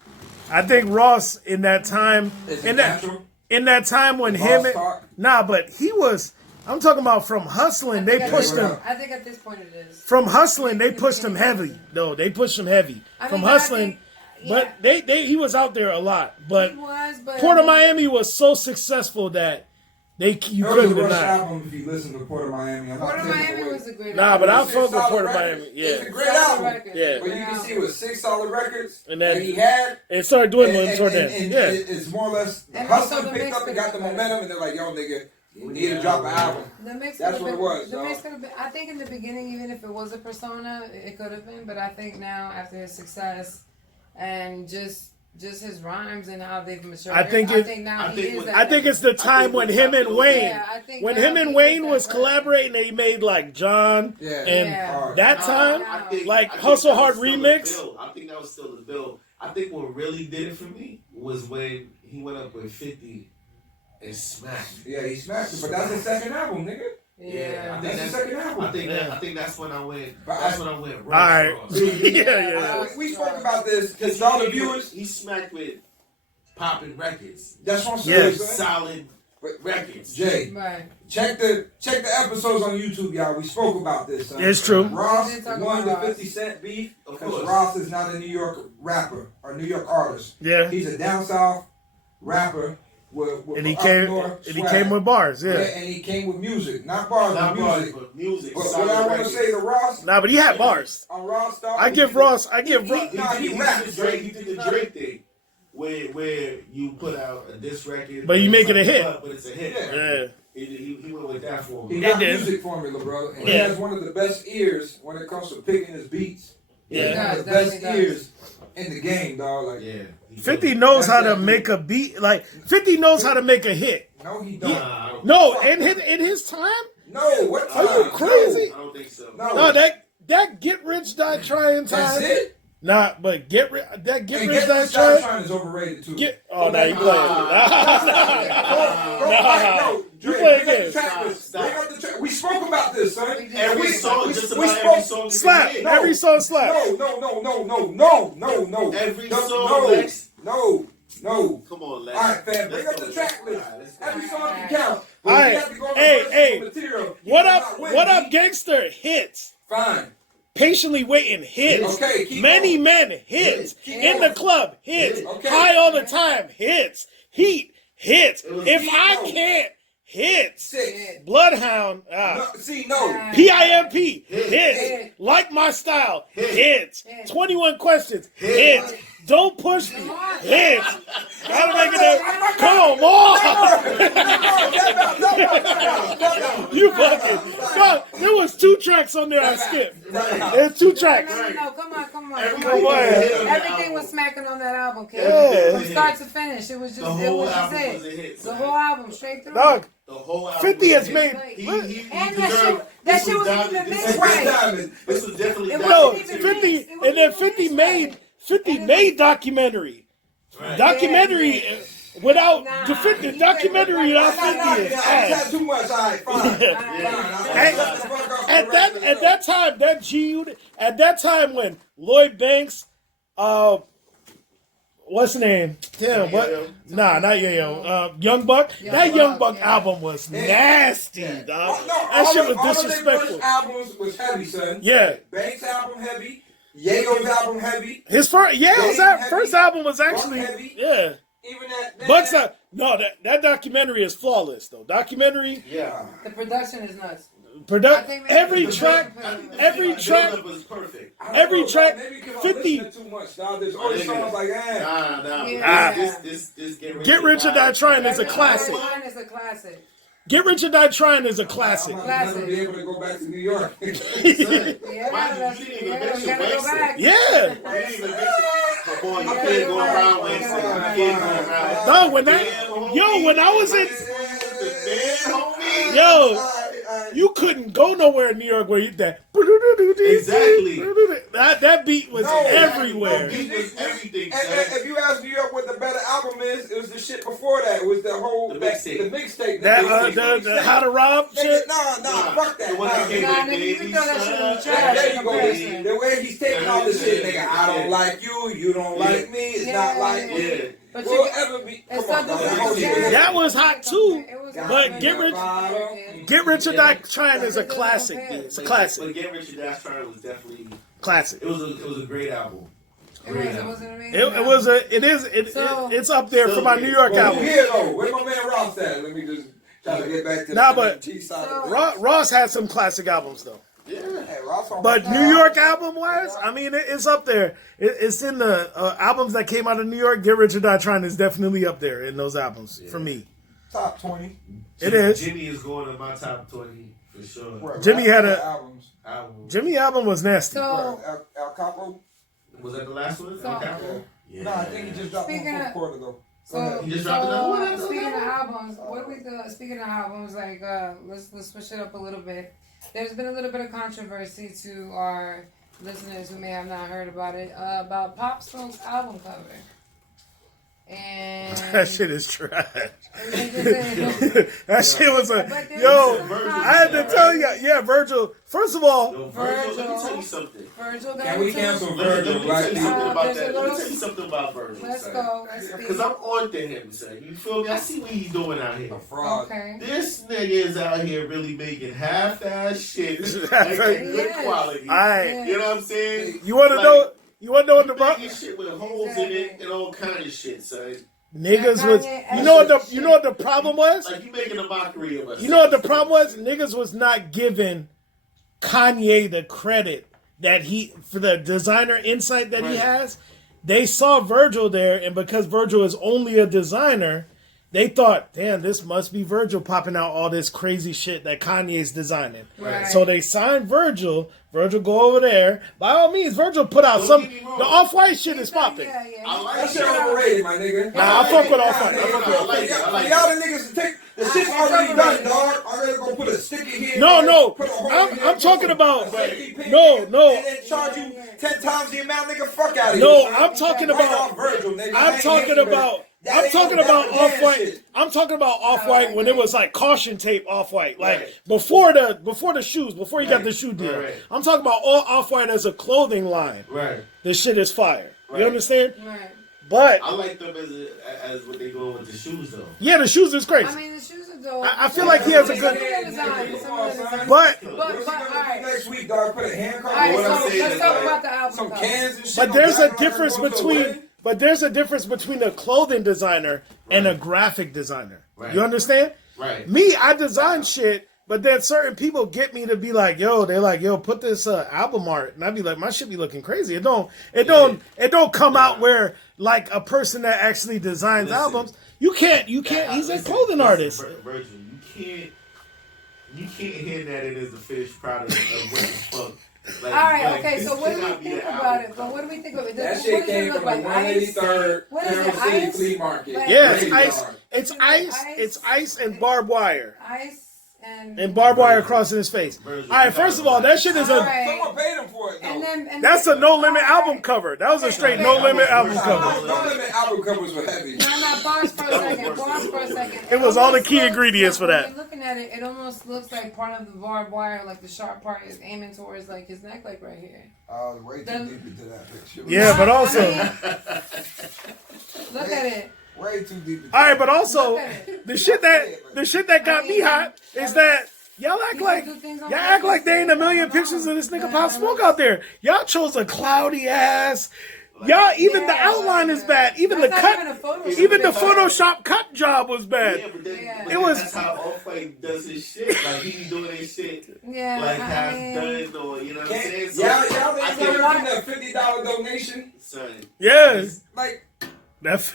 I think Ross in that time, Is in it that natural? in that time when Ross him, and, talk? nah, but he was. I'm talking about from hustling. They pushed him. I think at this point it is. From hustling, they pushed him heavy. No, they pushed him heavy. I mean, From but I hustling, think- but they he was out there a lot. But He was, but Port of I mean, Miami was so successful that you That was couldn't a Rush deny. album if you listen to Port of Miami. I'm not Port of taking Miami away. was a great Nah, but I Six fuck with solid Port of records. Miami. It's a Yeah, great Solid album. record. Yeah. But you can see with 6 solid records And that then- he had, it started dwindling toward and, then. and Yeah, it's more or less the And hustling also the picked mix up and got the could've been momentum, and they're like, "Yo, nigga, you need to drop an album." The mix That's could've what it been- was, The dog. mix could have been. I think in the beginning, even if it was a persona, it could have been. But I think now, after his success and just his rhymes and how they've matured, I think now I he think is. what- that I think it's the time when him and Wayne, Yeah, I think when now him he and is Wayne that was person. collaborating, they made like John Yeah. and Yeah. that time. I think, Like, I think Hustle that Hard was still remix? the build. I think that was still the build. I think what really did it for me was when he went up with 50 and smacked. Yeah, he smacked it, but that's his second album, nigga. Yeah. I think That's his second album. I think Yeah. I think that's when I went. But That's when I went. All right, Ross. yeah. We spoke about this because all the viewers. He smacked with popping records, That's what I'm saying. Yes. son. solid But records. Jay, Right. check the episodes on YouTube, y'all. We spoke about this. Son. It's true. Ross We did talk won the about Ross. 50 Cent beef Of because course. Ross is not a New York rapper or New York artist. Yeah, He's a down south rapper with and he up came north and he swag. came with bars. Yeah, Yeah, and he came with music, not bars, Not but bars, music. but music. But solid what I want to records. say to Ross, nah, but he had bars. on Ross, dog, I give Ross. He did the raps. Drake. He did the Drake thing, where you put out a diss record, But you it's make it a like hit. fuck, but it's a hit. Yeah. Yeah, He went with that for He me. got did. music formula, bro, and he Yeah. has one of the best ears when it comes to picking his beats. Yeah. He has He the does, best definitely ears in the game, dog. Like, Yeah. He 50 did. knows how to That's make a beat. Like 50 knows how to make a hit. no, he don't. Nah, I don't- No, in his time. No, what Are time? you crazy? I don't think so. No. No, that get rich die trying That's time. it. Nah, but get rich And die Get Rich trying. Shine is overrated too. Oh, now you playing. No, You Dre, play bring up games. the track list. Bring up the track. We spoke about this, son. Every We- song, we- just we about spoke- every song. is a Slap. hit. Every song slap. No. Every No, song, no, Lex. no. Come on, Lex. All right, fam, bring Let's up go. the track list. All right, let's go. Every song can count. But All we right. have to go on the Hey, verses hey. material. You What cannot up? win, What up, B. gangster? Hits. Fine. Patiently waiting hits. Okay, keep Many going. men hits. Keep In going. the club hits. Okay. High all the time hits. Heat hits. It was If Heat, I no. can't hits. 6. Bloodhound. No, see, no. PIMP hits. Hit. Like my style Hit. hits. Hit. 21 questions Hit. hits. Don't push me hits. Gotta make it a come on. You fucking. God, there was 2 tracks on there I skipped. There's 2 tracks. No, come on. Everything was a hit on that Everything album. was smacking on that album, kid. Yeah. From start to finish, it was just The whole just album it. was a hit. The whole album, straight through. Dog, The whole album 50 was a has hit. made. And deserved- that this shit was wasn't diamond- even this mixed was right. Diamond. This was definitely It diamond No, wasn't even material. 50, mixed. It wasn't and then even 50 mixed made right. 50 And it made was- documentary. Right. Documentary without Nah, the he documentary played without with 50 is I ass. had too much. All right, fine. At, Fine. at that time, that G Unit, at that time when Lloyd Banks, what's the name? Damn, what? Yayo? Nah, not Yayo. Young Buck. Young That Young Buck, Buck yeah. album was nasty, dog. That shit was all disrespectful. First albums was heavy, son. Yeah. Banks album heavy. Yayo's album heavy. His first, yeah, it was that Heavy. first album was actually, Buck heavy. yeah. Even that. Buck's no, that documentary is flawless though. Documentary, Yeah. The production is nuts. I product, think every the track, production- every track. build-up was perfect. I don't every know, track, maybe 'cause I'm 50 listening too much, dog. There's always songs like, Nah. Yeah. This Get Rich or Die Trying is a classic. Mine is a classic. Get Rich or Die Trying is a classic. I'm not gonna be able to go back to New York. Yeah, Mind you, that's, you didn't even yeah, mention we gotta go Wexler. back. Yeah. You didn't even mention. Come on, you can't go around with Fine, you can't fine. go around. No, when when I was in, homie. yo, you couldn't go nowhere in New York where you that. Exactly. That beat was No, everywhere. Beat was everything, And son. if you ask New York what the better album is, it was the shit before that. It was the whole The mixtape. The mixtape. The How to Rob shit. Nah, fuck that. The one that came Nah, with nigga, you Baby throw that shit in the Son. trash. There you go. Comparison. The way he's taking all this shit, nigga. I don't like you. You don't like me. It's not like me. Yeah. But We'll you, ever be. it's Come on, not dog. the That was hot too. It was But Get Rich, Get Rich or Die Trying is a classic. Dude. It's a classic. But Get Rich or Die Trying was definitely Classic. it was a great album. It wasn't amazing. It's up there for my New York Well, who album. here though? Where my man Ross at? Let me just try to get back to Nah, the but T side. of it. Ross had some classic albums though. Yeah. Hey, Ross on But my New York album wise, I mean, it's up there. It's in the albums that came out of New York. Get Rich or Die Trying is definitely up there in those albums for me. top 20. It is. Jimmy is going in my top 20 for sure. Where, Jimmy had a- albums. Album. Jimmy album was nasty. So, Where, El Capo. Was that the last one? So- Okay. Yeah. No, I think he just dropped one Speaking fourth of- quarter though. Go so, ahead. You just dropped another one? speaking of albums, what do we do? Speaking of albums, like let's switch it up a little bit. There's been a little bit of controversy to our listeners who may have not heard about it about Pop Smoke's album cover. And That shit is trash. Virgil. That shit was a But there's yo. some I had to tell you, yeah, Virgil. First of all, Yo, Virgil, let me tell you something. Virgil got Can we into it. cancel Let me Virgil? tell you Right? something about there's a that. Let me little- tell you something about Virgil. Let's son. go. Let's speak. Because I'm on to him, son. You feel me? I see what he's doing out here. A fraud. Okay. This nigga is out here really making half-ass shit. Half-ass. Making good Yes. quality. I You know what I'm saying? you want to Like, know? You want to know what the Making bu- shit with holes in it and all kind of shit, son. niggas was? You know what the problem was? Like you making a mockery of us. You know what the problem was? Niggas was not giving Kanye the credit that he for the designer insight that he Right. has. They saw Virgil there, and because Virgil is only a designer, they thought, damn, this must be Virgil popping out all this crazy shit that Kanye's designing. Right. So they signed Virgil. Virgil go over there. By all means, Virgil put out Don't some. get me wrong. The Off-White shit is popping. Yeah, yeah. I like That it. shit overrated, my nigga. Nah, I fuck with Off-White. Y'all I like it. I like y'all it. the niggas to take the shit's already done, dog. I'm gonna go put a sticker here. No. Put a hole I'm here, talking put about- a safety pin No, here, no. And then charge you 10 times the amount, nigga. Fuck out of here. No, son. I'm talking Write about. off Virgil, nigga. I I'm ain't talking hating, but about. that I'm ain't talking no about goddamn Off-White. shit. I'm talking about Off-White when it was like caution tape Off-White, like Right. before the shoes, before he got Right. the shoe deal. Right. I'm talking about all Off-White as a clothing line. Right. This shit is fire. Right. You understand? Right. But I like them as what they doing with the shoes though. yeah, the shoes is crazy. I mean, the shoes are dope. I feel like he has a good- Some of the design, some of the design. But What's he But, gonna do alright. next week, dog? Put a handcart All right, What I'm so saying let's is, talk like, about the album some cover. cans and shit. but on there's back a like difference I'm going to a between wedding. but there's a difference between a clothing designer and a graphic designer. Right. You understand? Right. Me, I design shit, but then certain people get me to be like, yo, they're like, yo, put this album art, and I be like, my shit be looking crazy. It don't come out where like a person that actually designs Listen. albums. You can't. He's a clothing artist. Virgil, you can't hear that it is the finished product of what the fuck Like, All right, like, okay. this So what do cannot we be think the about album it? But cover. what do we think of it? That What shit does it came look from the like? Ice? 183rd What is it, Carroll City ice? Flea Market. Like- Yeah, it's Graveyard. ice. It's ice. It's ice and barbed wire. Ice and Barbed wire crossing his face. Virgil, All right, you first gotta of all, that shit is All a. right. Someone paid him for it, though. and That's a No Limit album cover. That was a straight No Limit album Nah, cover. No Limit album covers were heavy. No, pause for a second. Pause for a second. It was all the almost key looks ingredients for like, that. When you're looking at it, it almost looks like part of the barbed wire, like the sharp part is aiming towards like his neck, like right here. Way too Then- deep into that picture. Yeah, but also. I mean, look at it. Way too deep into All right, but also Look at it. the shit that got me hot is that y'all act like they ain't a million pictures of this nigga Pop Smoke out there. Y'all chose a cloudy ass. Y'all even the outline is bad. Even the That's cut, not even a Photoshop. even the Photoshop cut job was Yeah, bad. but then, Yeah. but It was- that's how Off-White does his shit. Like, he be doing his shit, Yeah, like, I half mean, done, or, you know what I'm saying? So, Y'all I ain't can't- never seen that $50 donation? Son, Yeah, Like, that's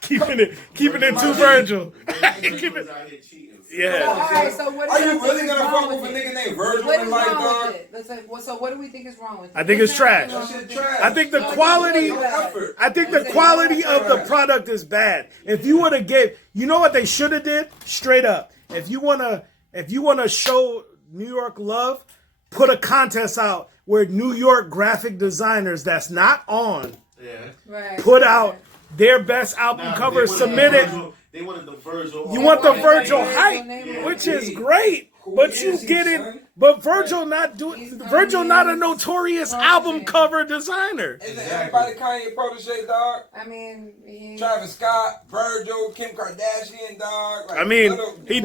keeping it too Virgil. Virgil was out here cheating. So, Yeah. all right, so what are do you y'all really think is gonna wrong fuck with a with it? nigga named Virgil What in is life, wrong dog? with it? Let's say, so what do we think is wrong with it? I think it's trash. That shit trash. I think the No quality. effort. I think the quality of the product is bad. If you would have gave, you know what they should have did? Straight up. If you wanna show New York love, put a contest out where New York graphic designers that's not on Yeah. Right. put out their best album Nah, cover, they wanted submit the it. Virgil- They wanted the Virgil. You want the They Virgil wanted hype, Virgil which name. is great. But you is he, get it. son? But Virgil not He's doing. gonna Virgil be not a his notorious protege. album cover designer. Isn't everybody Kanye protege, dog? I mean, Travis Scott, Virgil, Kim Kardashian, dog. Like, I mean, little he Big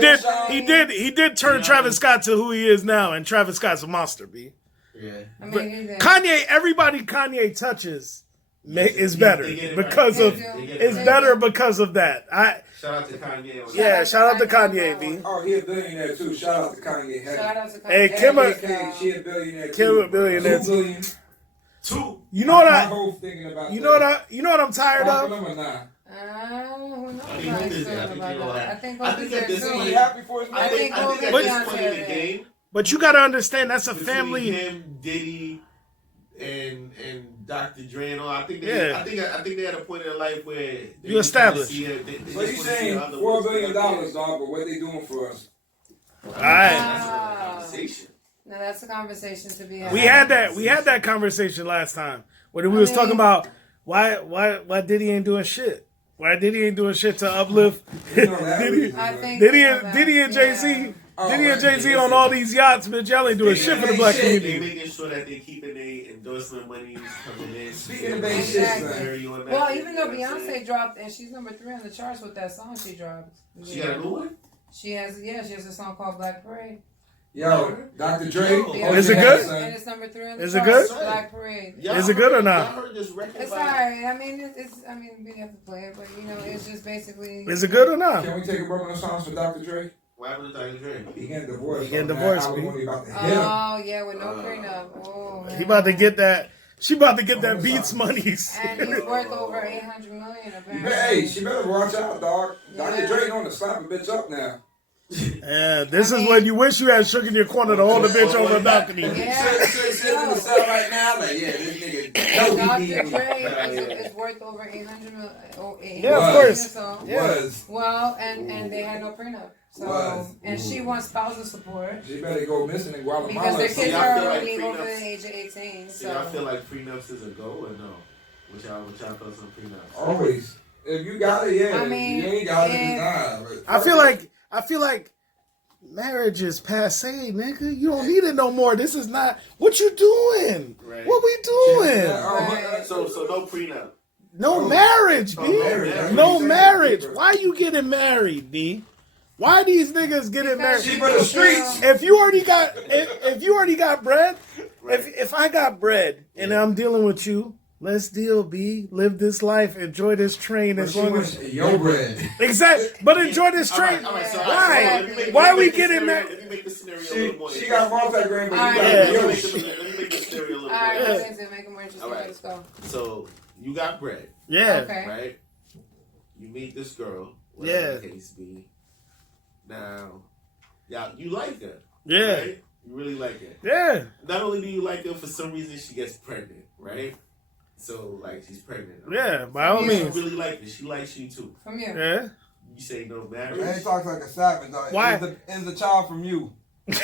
did Sean. turn Travis Scott to who he is now, and Travis Scott's a monster, B. Yeah. I But mean, he's Kanye, everybody Kanye touches is better They get it because right. of They get it it's right. better because of that. Shout out to Kanye. On Yeah, that. shout out to Kanye, B. Oh, he a billionaire too. Shout out to Kanye. Shout out to Kanye. Hey, And Kim, AK, she a billionaire too. Kim a billionaire, 2 billion. Two. You know what My I? whole thinking about You that. know what I'm tired Fuck of? with him or not? Who knows I mean, how who he's is it? feeling I think about he will that. have- I think I Kobe's think there at this Is too. he point- happy for his I man? think at Kobe this Beyonce point in the there. game, But you gotta understand that's a between family. him, Diddy, and Dr. Dre and all, I think Yeah. I think they had a point in their life where they You established. just wanna see So just you wanna see saying other $4 ones billion, out there. dog, but what they doing for us? All right. That's another conversation. No, that's a conversation to be had. We had that conversation last time when we was talking about why Diddy ain't doing shit. Why Diddy ain't doing shit to uplift You know that Diddy, reason, I but- think Diddy yeah. and Jay Z. Oh, Diddy and right. Jay Z on all these yachts, bitch. Y'all ain't doing shit for the black Shit. They community. making sure that they keeping their endorsement monies coming in. Speaking of big shit, Exactly. son. Very on that, Well, you even know though what I'm saying? Beyonce dropped and she's number 3 on the charts with that song she dropped. She got a new one? She has a song called Black Parade. Yo, Dr. Dre. Yo. hold Is your it hand, good? son. And it's number 3 on the Is it charts. good? Black Parade. Y'all Is it good or heard- not? Y'all heard this record It's by- alright. I mean, I mean, we have to play it, but you know, it's just basically. Is it good or not? Can we take a break on the songs for Dr. Dre? What happened to Dr. Dre? He getting divorced. He getting so that divorced, album B. only about to hit him. Oh yeah, with no prenup. Oh man. He about to get that. She about to get that Beats monies. And he's worth over 800 million apparently. Hey, she better watch out, dog. Dr. Yeah. Dre on to slap a bitch up now. Yeah, this is when you wish you had shook in your corner to hold a bitch over a balcony. Yeah. Sit in the cell right now, like, yeah, this nigga, no, Dr. he beat me. Dre is worth over 800 million. Oh, 800 Yeah, of Was. course. So, Yeah. Was. well, and they had no prenup. So, Was. and she wants spousal support She better go missing in Guatemala. because their So kids y'all are feel like already over prenups- the age of 18. So y'all feel So, like prenups is a go or no? What y'all thoughts on prenups? Always. If you got it, yeah. I mean, you ain't got it, if- nah. I feel like marriage is passe, nigga. You don't need it no more. This is not what you doing. Right. What we doing? Right. So no prenup. No marriage, B. marriage, that's No what he said. marriage. Why you getting married, B? Why these niggas getting married? She for the streets. If you already got bread, if I got bread and I'm dealing with you, let's deal, B. Live this life, enjoy this train But as she long wants as your bread. exactly. But enjoy this train. All right, so Why? let me make- Why let me we make this getting scenario- married? Let me make the scenario a little more She got multi-gram, but you Alright. got Yeah. Let me your make shit. the scenario a little alright, more. let's make it more interesting. All right. Let's go. So you got bread, Yeah. Okay. right? You meet this girl, Yeah. whatever the case be. Now, you like her, Yeah. right? You really like it. Yeah. Not only do you like her, for some reason she gets pregnant, right? So like she's pregnant. Yeah, by all You means. really like her. She likes you too. From you. Yeah. You say no Man, marriage. he talks like a savage. Though. Why? Is the child from you? Yeah,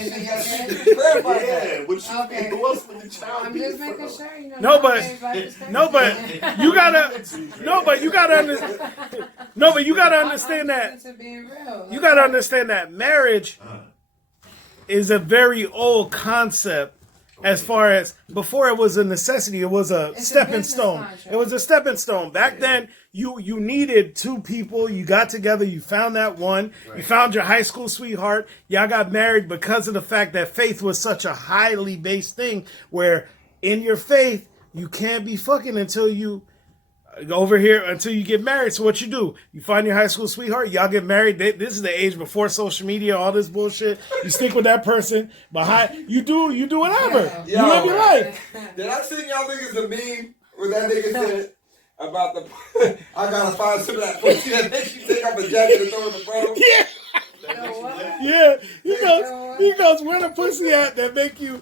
is it your kid? Clarify that. Yeah, what you Okay. who else would the child I'm be just from? making sure, you know. No, but- nowadays life is crazy. No, but you gotta. No, but you gotta understand. No, but you gotta understand I'm that. into being real. You gotta understand that marriage is a very old concept. As far as before, it was a necessity. It was a It's a stepping business stone. contract. It was a stepping stone. Back then, you needed two people. You got together. You found that one. You found your high school sweetheart. Y'all got married because of the fact that faith was such a highly based thing. Where in your faith, you can't be fucking until you over here until you get married. So what you do? You find your high school sweetheart. Y'all get married. This is the age before social media, all this bullshit. You stick with that person. Behind you do whatever. Yeah. You live your life. Did I send y'all niggas the meme where that nigga said about the I gotta find some of that pussy that makes you take off a jacket and throw in the photo? Yeah. Yeah, he goes, where the pussy at that make you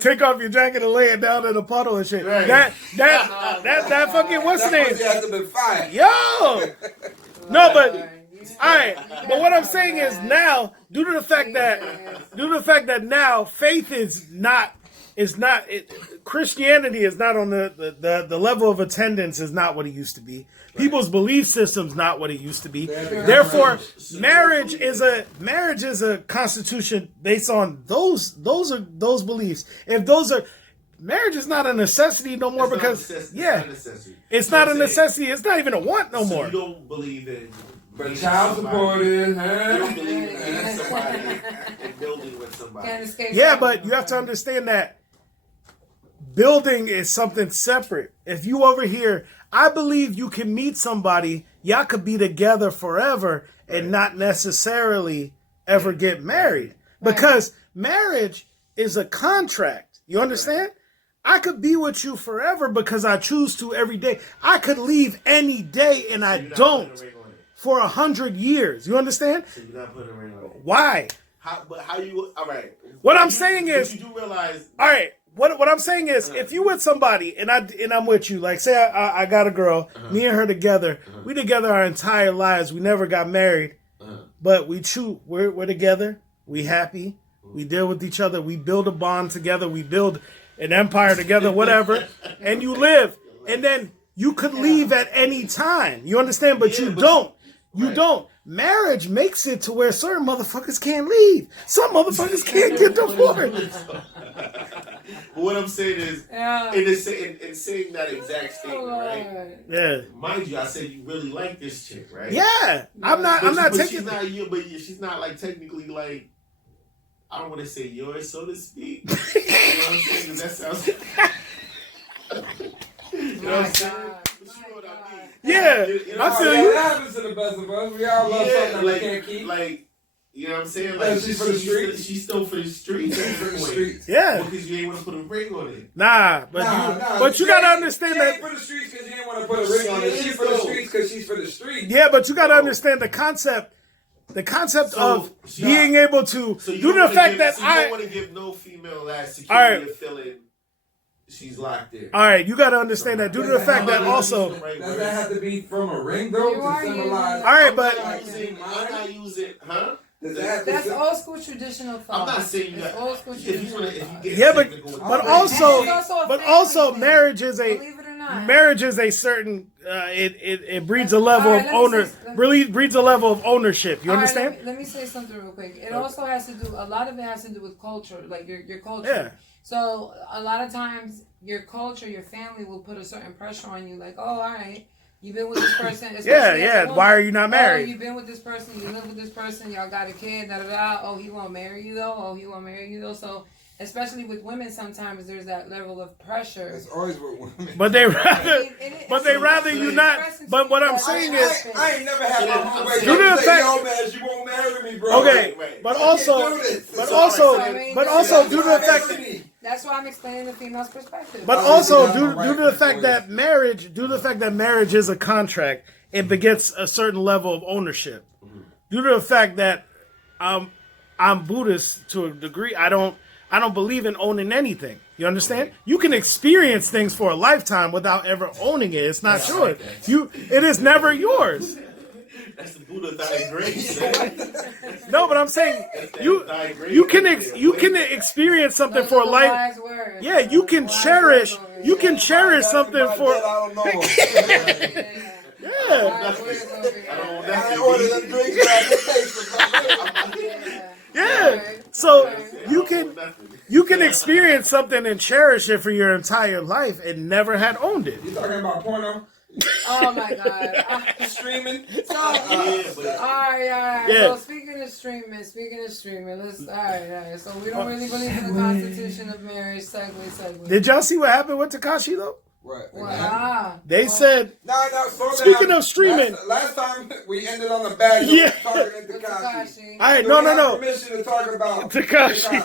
take off your jacket and lay it down in a puddle and shit. Right. That fucking what's the That name? pussy has to be fired. Yo, no, but all right. But what I'm saying is now, due to the fact that now faith is not Christianity is not on the level of attendance is not what it used to be. People's belief system's not what it used to be. Therefore, marriage is a constitution based on those beliefs. If those are marriage is not a necessity no more because it's not a necessity. It's not even a want no more. You don't believe in But child support is, You huh? don't believe in somebody and building with somebody. Can't escape Yeah, that. but you have to understand that building is something separate. If you over here, I believe you can meet somebody, y'all could be together forever and not necessarily ever get married. Because marriage is a contract. You understand? I could be with you forever because I choose to every day. I could leave any day and I You're not don't putting a ring on it. for 100 years. You understand? So you're not putting a ring on it. Why? How you? All right. What I'm saying But is- you do realize. All right. What I'm saying is, if you with somebody and I'm with you, like say I got a girl, me and her together, we together our entire lives. We never got married, but we're together. We happy. We deal with each other. We build a bond together. We build an empire together. Whatever, and you live, and then you could leave at any time. You understand? But Yeah, you but don't. You right. don't. Marriage makes it to where certain motherfuckers can't leave. Some motherfuckers can't get divorced. But what I'm saying is, Yeah. in saying that exact Oh, statement, right? Lord. Yeah. Mind you, I said you really like this chick, right? Yeah, I'm not But taking. she's not you, but she's not like technically like. I don't want to say yours, so to speak. You know what I'm saying? 'Cause that sounds. You know what I'm saying? God. But you know what I mean. Yeah, You know I what feel That you. happens to the best of us. We all love something that we can't keep. like, you know what I'm saying? Yeah, Like, she's for the streets. She's still for the streets. She's for the Wait, streets. Yeah, Because you ain't want to put a ring on it. nah, but you gotta understand she that. ain't for the streets because you didn't want to put a ring on it. She She's is for the though. streets because she's for the streets. Yeah, but you gotta understand the concept. The concept So, of she- being able to So you due to don't the wanna fact give, that so you don't want to give no female that security Alright. of feeling she's locked in. all right, you gotta understand that due to the fact that also. Does that have to be from a ring though You to are symbolize? All right, I'm but not using, huh? Does that have to That's sym- old school traditional thought. I'm not saying It's that. old school If you traditional want to, if you thought. get Yeah, but- technical with but that, also- And it's a but family also thing. marriage is a Believe it or not. marriage is a certain it breeds a level All of right, let me owner say- let me- really breeds a level of ownership. You All right, understand? let me say something real quick. It also has to do, a lot of it has to do with culture, like your culture. Yeah. So a lot of times your culture, your family will put a certain pressure on you, like, oh, all right, you've been with this person. Yeah, especially as a yeah. woman. Why are you not Oh, married? you've been with this person, you live with this person, y'all got a kid, da da da. Oh, he won't marry you though. Oh, he won't marry you though. So especially with women, sometimes there's that level of pressure. It's always with women. But they rather, It- but they so rather it's you not. expressing But what I'm to saying you, is, I ain't never had my homeboy Due to the say, fact- yo man, she won't marry me, bro. okay, Right. but I also, can't do this. but It's also, alright. but also due to the fact. that's why I'm explaining the female's perspective. But Oh, also, yeah, due right, to the right, fact right. that marriage is a contract, it begets a certain level of ownership. Due to the fact that I I'm Buddhist to a degree. I don't believe in owning anything. You understand? You can experience things for a lifetime without ever owning it. It's not yours. It is never yours. That's the Buddha thy grace. Man. No, but I'm saying you can experience something for a life. Yeah, you can cherish something for. I don't know. Yeah. I ordered them drinks, but I didn't taste them. Yeah. So you can experience something and cherish it for your entire life and never had owned it. You talking about porno? Oh my god. Streaming? So, all right. Yeah. So speaking of streaming, let's all right. So we don't really believe in the Constitution of marriage. Segue. Did y'all see what happened with Tekashi though? What? Wow. They said. No, slow down. Speaking of streaming, last time we ended on the bad note, Yeah. talking to Tekashi. All right, So no. we have permission to talk about Tekashi.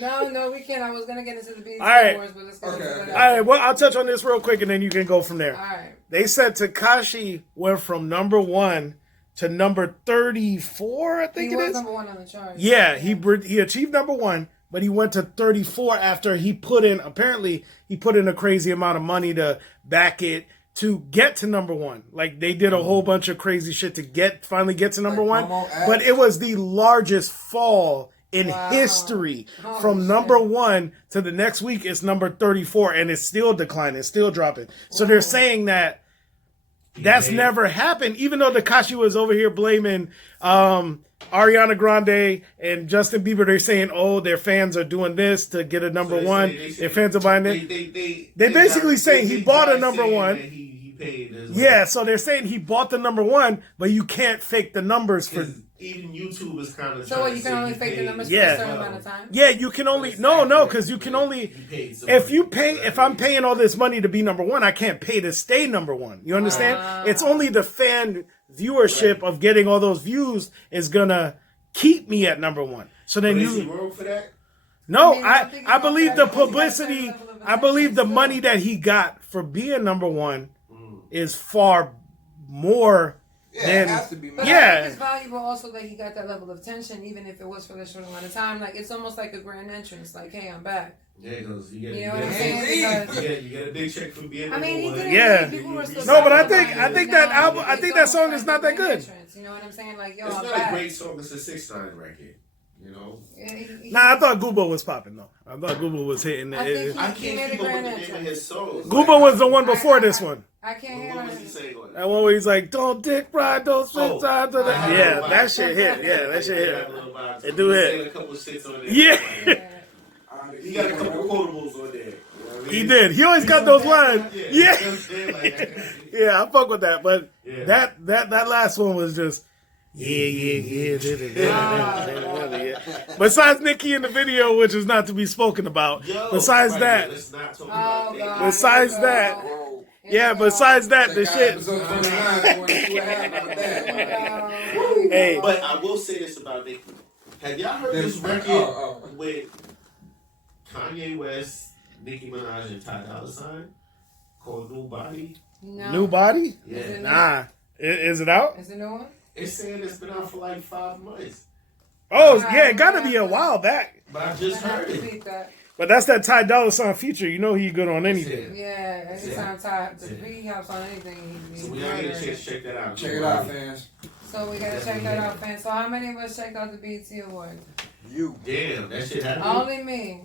No, we can't. I was gonna get into the BET All right. Awards, but let's get into Okay. it. All right, well, I'll touch on this real quick and then you can go from there. All right. They said Tekashi went from number 1 to number 34, I think He it was is. number 1 on the chart. Yeah, he achieved number 1, but he went to 34 after he put in a crazy amount of money to back it to get to number 1. Like they did a whole bunch of crazy shit to finally get to number 1, but it was the largest fall in history. From number 1 to the next week it's number 34 and it's still declining, it's still dropping. So they're saying that that's never happened, even though Tekashi was over here blaming Ariana Grande and Justin Bieber. They're saying, oh, their fans are doing this to get a number 1. Their fans are buying it. They basically saying he bought a number 1. He paid as well. Yeah, so they're saying he bought the number 1, but you can't fake the numbers for. Even YouTube is kind of. So what, you can only fake the numbers for Yeah. a certain amount of time? Yeah, you can only because you can only if I'm paying all this money to be number 1, I can't pay to stay number 1. You understand? It's only the fan viewership of getting all those views is gonna keep me at number 1. So then Is he wrong for that? No, I I believe the think he got publicity. that level of I believe the attention money still. that he got for being number 1 is far more Yeah, it than. has to be. But Yeah. I think it's valuable also that he got that level of attention, even if it was for that short amount of time. Like it's almost like a grand entrance. Like, hey, I'm back. Yeah, because you You know what I'm saying? Because you get a big check for being I mean, he number didn't. one. Yeah. People were still No, but I talking think- about I it. think that Now, album- I it's think that song almost is not like that a good. grand entrance, you know what I'm saying? Like, yo, It's I'm not back. a great song. It's a 6ix9ine record. You know. Yeah, he- Nah, I thought Goobo was popping though. I thought Goobo was hitting I it. think I He made can't a keep up grand with the name of entrance. his songs. Goobo was the one before this one. I can't hear What on was he it. saying? on it? That one where he's like, "Don't dick ride, don't switch Oh. sides." I had a Yeah, little that vibe. shit hit. Yeah, that shit I hit. had a little vibe. It do He hit. said a couple shits on there. Yeah. He got a couple quotables on there. You know what I mean? He did. He always got those lines. Yeah. Yeah. You know what I'm saying? Like, Yeah, I fuck with that. But Yeah. that last one was just yeah. Besides Nicki in the video, which is not to be spoken about. yo, Besides right, that, let's not talk Oh, about Nicki. God. besides Here we that, go. yeah. Besides that, the Check out shit. episode 29 when you see what happened with that. Hey. But I will say this about Nicki. Have y'all heard this record Oh. with Kanye West, Nicki Minaj, and Ty Dolla $ign called New Body? No. New body? Yeah. Is it Nah. Is it out? Is it new one? It's saying it's been out for like 5 months. Oh, yeah, it gotta be a while back. But I just I heard it. repeat that. But that's that Ty Dolla $ign feature. You know he good on anything. Yeah, anytime he hops on anything, he So we gotta get a chance to check that out. Check it out, fans. So we gotta check that out, fans. So how many of us checked out the BET Awards? You. Damn, that shit happened. Only me.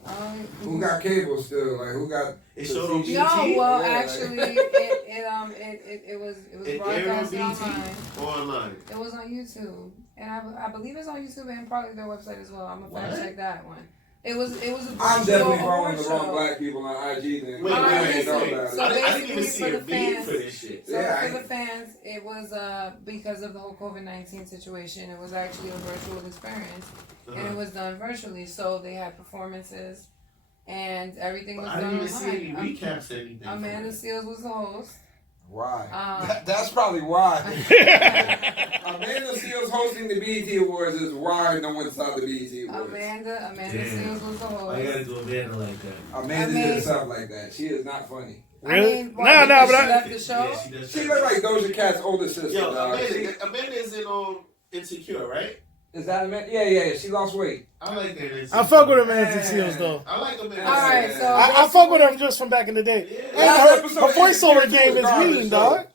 Who got cable still? Like who got? It showed on the BET? No, well, Yeah, like- actually, it was It aired on broadcasted BET online. or online. It was on YouTube, and I believe it's on YouTube and probably their website as well. I'm gonna fact What? check that one. It was a I'm virtual definitely award following the wrong show. black people on IG. Then Wait, Alright, I ain't know listen. about So it. I didn't even basically see for a the video fans- for this shit. So Yeah, for the fans, it was because of the whole COVID-19 situation. It was actually a virtual experience, and it was done virtually. So they had performances, and everything was I done didn't even see any online. recaps or anything. Amanda Seals was the host. Why? That's probably why. Amanda Seals hosting the BET Awards is why no one saw the BET Awards. Amanda Damn. Seals was the host. Why you gotta do a banner like that? Amanda I mean- did something like that. She is not funny. Really? I mean, why, No, because but she left the show. Yeah, she does. She look like Doja Cat's older sister. Yo, dog. Amanda is in Insecure, right? Is that a man? Yeah. She lost weight. I like that. Insecure. I fuck with him in Nancy Seals though. I like him in All right, so I fuck with him just from back in the day. Yeah. And her voiceover game is mean, dog.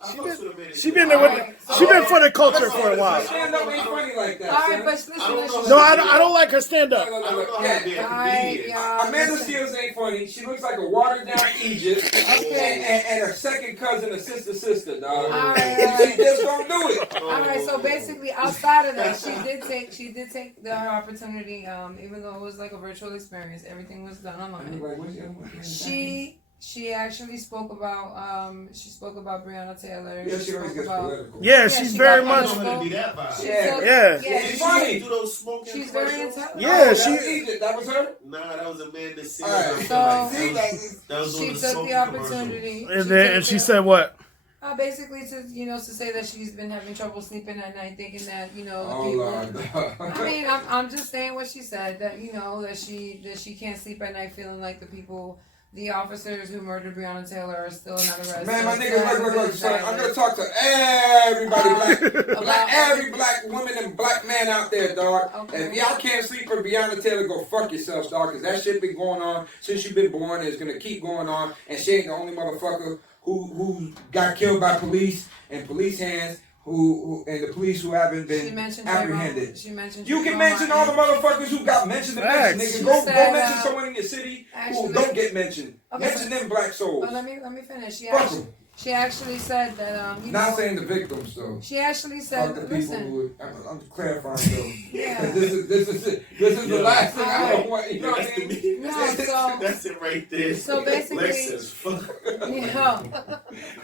She been there with. She been for the culture for a while. Stand up ain't funny like that. All right, but son. listen. No, I don't like her stand up. I don't know how to be a Alright, comedian. y'all. Amanda listen. Seals ain't funny. She looks like a watered down Egypt, and her second cousin, a sister, dog. Alright. She just don't do it. All right, so basically, outside of that, she did take her opportunity. Even though it was like a virtual experience, everything was done online. She actually spoke about Breonna Taylor. Yeah, she always spoke gets about. political. Yeah, she's she very got much. I don't want to be that vibe. Yeah. Yeah. She's funny. Do those smoking She's very commercials? intelligent. Yeah, That she. was Egypt. That was her. Nah, that was Amanda Seals. All right. I feel So- that was She on the took smoking the opportunity. And she said what? Basically to say that she's been having trouble sleeping at night, thinking that the Oh people. Lord. I mean, I'm just saying what she said, that that she can't sleep at night, feeling like the officers who murdered Breonna Taylor are still not arrested. Man, my nigga, look, son. I'm gonna talk to everybody, every black woman and black man out there, dog. Okay. And if y'all can't sleep for Breonna Taylor, go fuck yourselves, dog. Cause that shit been going on since you've been born, and it's gonna keep going on. And she ain't the only motherfucker who got killed by police and police hands. And the police who haven't She been mentioned apprehended. She mentioned You can Trayvon mention all the Martin. motherfuckers who got mentioned. Facts. Nigga, She go said, mention someone in your city actually- who don't get mentioned. Okay, Mention them black souls. But let me finish. Fuck them. She actually said that Not saying the victims though. She actually Fuck said, the people listen. who. I'm clarifying though. Yeah. This is the last thing I don't want. You know what I mean? No, so That's it right there. So basically- Lex says, fuck.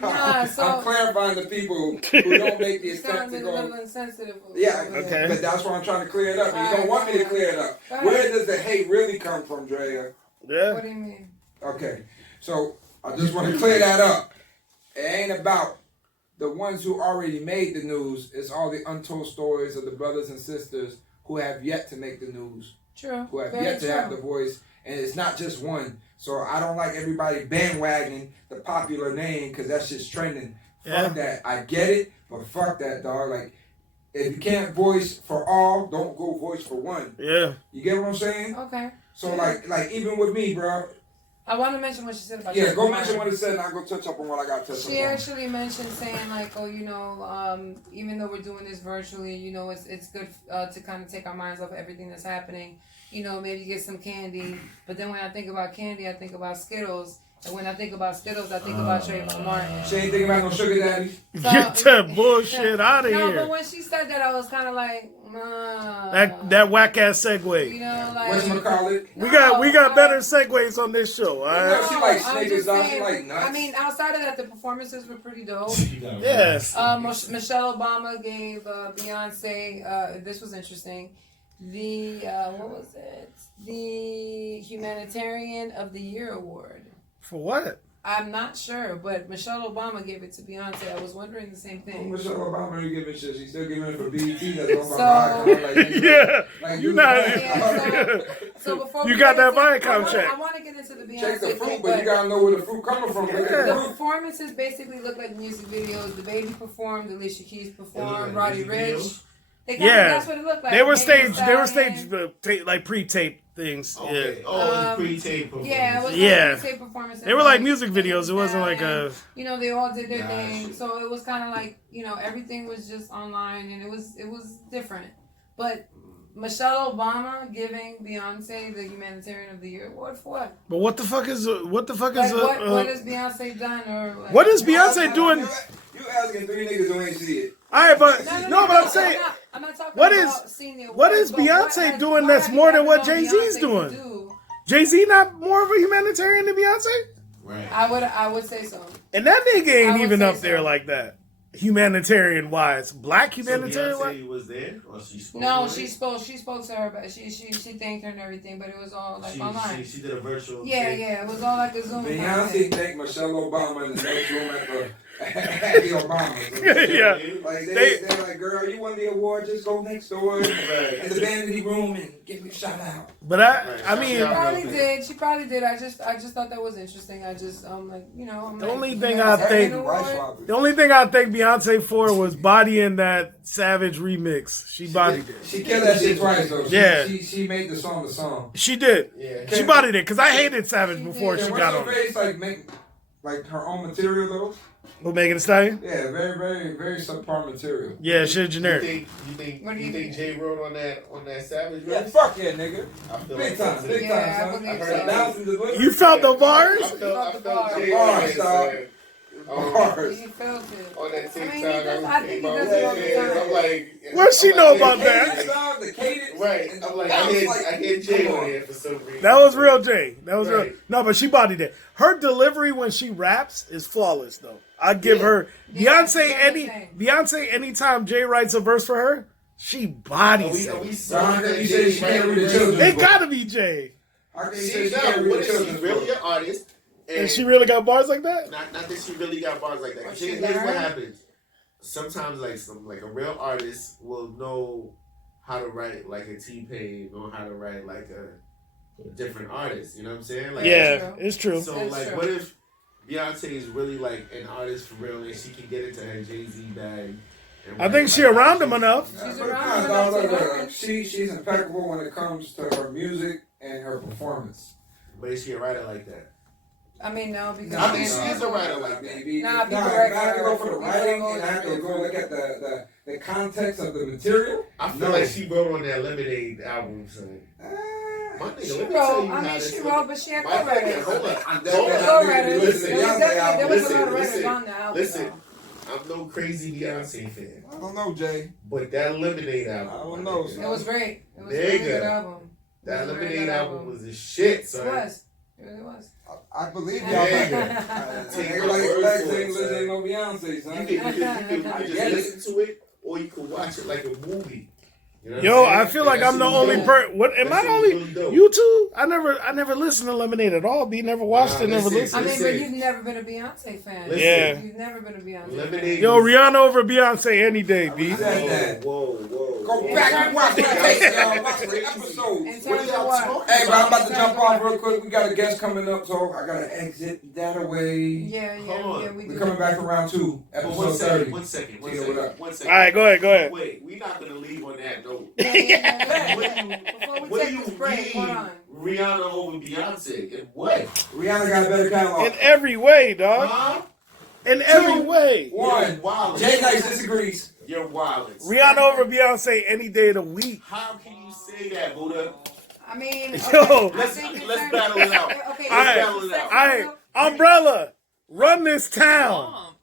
Nah, so I'm clarifying the people who don't make the it's kind attempt of to been a little go. insensitive. Yeah, Okay. but that's why I'm trying to clear it up. And you don't want me to clear it up. Go ahead. Where does the hate really come from, Drea? Yeah. What do you mean? Okay, so I just want to clear that up. It ain't about the ones who already made the news. It's all the untold stories of the brothers and sisters who have yet to make the news, True. who have Very yet to true. have the voice. And it's not just one. So I don't like everybody bandwagoning the popular name because that's just trending. Yeah. Fuck that. I get it, but fuck that, dog. Like, if you can't voice for all, don't go voice for one. Yeah. You get what I'm saying? Okay. So like even with me, bro. I want to mention what she said about Yeah, Trayvon go Martin. mention what it said, and I'll go touch up on what I got to touch She up on. actually mentioned saying like, oh, even though we're doing this virtually, it's good to kind of take our minds off of everything that's happening. Maybe get some candy. But then when I think about candy, I think about Skittles. And when I think about Skittles, I think about Trayvon Martin. She ain't thinking about no sugar daddy. Get that bullshit out of No, here. but when she said that, I was kind of like, That whack ass segue. like Whatchamacallit? We got better segues on this show. All You know, right. she like I'm Snickers, just dog. She saying, like nuts. I mean, outside of that, the performances were pretty dope. Yes. Michelle Obama gave Beyonce. This was interesting. The what was it? The Humanitarian of the Year award. For what? I'm not sure, but Michelle Obama gave it to Beyonce. I was wondering the same thing. Michelle Obama ain't giving shit. She's still giving it for BET. That's on my So- icon. Like, Yeah. like, You you not. Yeah, so before You we got get that into- Viacom check. I want to get into the Beyonce check the thing, fruit, but you gotta know where the fruit coming from. Look at Yeah. the the fruit. performances basically look like music videos. The Baby performed, Alicia Keys They look performed, like Roddy music Rich. videos? They kinda, Yeah. that's what it looked like. They were Megan staged. Thee They were Stallion. staged like pre-taped things. Okay. Yeah. Oh, pre-tape performance. Yeah, it was Yeah. like pre-tape performances. They were like music videos. It wasn't like a. They all did their Gotcha. thing, so it was kind of like everything was just online, and it was different. But Michelle Obama giving Beyonce the Humanitarian of the Year award for what? But what the fuck is what the fuck Like, is what has Beyonce done or like, what is Beyonce doing? You asking three niggas who ain't see it. All right, but No, but I'm saying, I'm not talking what about is- seeing the what award, is but Beyonce has- doing what that's have more you than ever what known Jay-Z's Beyonce doing? to do? Jay-Z not more of a humanitarian than Beyonce? Right. I would say so. And that nigga I ain't would even say up there so. like that. Humanitarian wise, black So humanitarian wise. Beyonce was there, or she spoke? No, on she it? spoke to her, but she thanked her and everything, but it was all like She, online. she did a virtual. Yeah, thing. yeah, it was all like a Zoom. kind of Beyonce thing. thanked Michelle Obama in the next room at the Obama. Yeah. Like they're like, girl, you won the award, just go next door in the vanity room and give me a shout out. But I mean, She probably did. She probably did. I just thought that was interesting. I just like, you know. I'm The like, only you thing guys I have think- an award? the only thing I thank Beyonce for was bodying that Savage remix. She bodied it. She killed that shit twice though. Yeah. She made the song the song. She did. Yeah. She bodied it because I hated Savage She before did. she What's got her on it. face like make like her own material though? Who Megan Thee Stallion? Yeah, very, very, very subpar material. Yeah, shit You generic. What do you think think? Jay wrote on that Savage? Yeah, verse? fuck yeah, nigga. I feel Big like time, that's big it. Yeah, time, I son. believe I so. heard Thousands of listeners. You felt the I bars? felt Jay Bars, dog. Bars. You felt it. on that I TikTok. mean, he does- I think he came out does with it all the his hands. time. I'm like, What she I'm know like, about hey, that? The song, the cadence. Right. and I'm like, that I was hear Jay come on on. there for some reason. That was real Jay. That was real. Right. No, but she bodied it. Her delivery when she raps is flawless though. I give her Yeah, Beyonce that's Beyonce anytime Jay writes a verse for her, she bodies Are we it. sorry that You say she can't read the children's It book. gotta be Jay. How can you See, say she now, can't what read the if she's children's really book? an artist? And she really got bars like that? Not that she really got bars like that. Or 'Cause she Here's what learned. happens. Sometimes, like a real artist will know how to write like a T-Pain, know how to write like a different artist. You know what I'm saying? Like, Yeah, it's true. So That's like, true. what if Beyonce is really like an artist for real, and she can get into her Jay-Z bag? And I write, think she like, around him Jay-Z. enough. She's But around nah, enough dog, to look, learn. look, she's impeccable when it comes to her music and her performance. But is she a writer like that? I mean, no, because I think she is a writer like that. Maybe. Nah, Nah, people I write have to go for the people writing go and I have to with go look at the context of the material. I feel No. like she wrote on that Lemonade album, son. Ah, My nigga, she let me tell wrote. you I how mean, this she look. wrote, but she had My nigga, co-writers. hold up. I'm She Hold definitely had up. not co-writers. Listen, There was Beyonce definitely album. there was a lot of Listen, writers on the album. listen. though. I'm no crazy Beyonce fan, I don't know, Jay. but that Lemonade album. I don't my know, nigga, It was great. It was a really Nigga. good album. That It was a very Lemonade good album was the shit, It son. was. It really was. I believe y'all. Nigga. Take Nigga my like word Black for ain't it, son. listening to no Beyonce, son. You can get it. just listen to it, or you can watch it like a movie. You know what Yo, I'm saying? I feel like That I'm the shit was only dope. person. What am That I shit the was only? really dope. You too? I never listened to Lemonade at all. B never watched Nah, it, never listen. listened. I mean, but Listen. you've never been a Beyonce fan. Listen. Yeah. You've never been a Beyonce Lemonade. fan. Yo, Rihanna over Beyonce any day, B. I said that. Whoa. Go back and watch the tape, y'all. Watch the episode. In What terms are of y'all what? talking Hey, bro, I'm about to In jump terms of off what? real quick. We got a guest coming up, so I gotta exit that away. Yeah, Hold on. we We're do. coming back for round 2, But episode one 30. second. One second. Tina, what up? One second. All right, go ahead. Wait, we're not gonna leave on that note. Yeah. What do you- Before we What do take you this break, hold mean on. Rihanna over Beyonce? And what? Rihanna got a better catalog. In every way, dog. Huh? In every way. One, Wow. Jay Nice disagrees. You're wild. Rihanna over Beyonce any day of the week. How can you say that, Buddha? I mean, Yo. I think in Let's terms- battle it out. Okay, All right. battle it out. All right, Umbrella, run this town.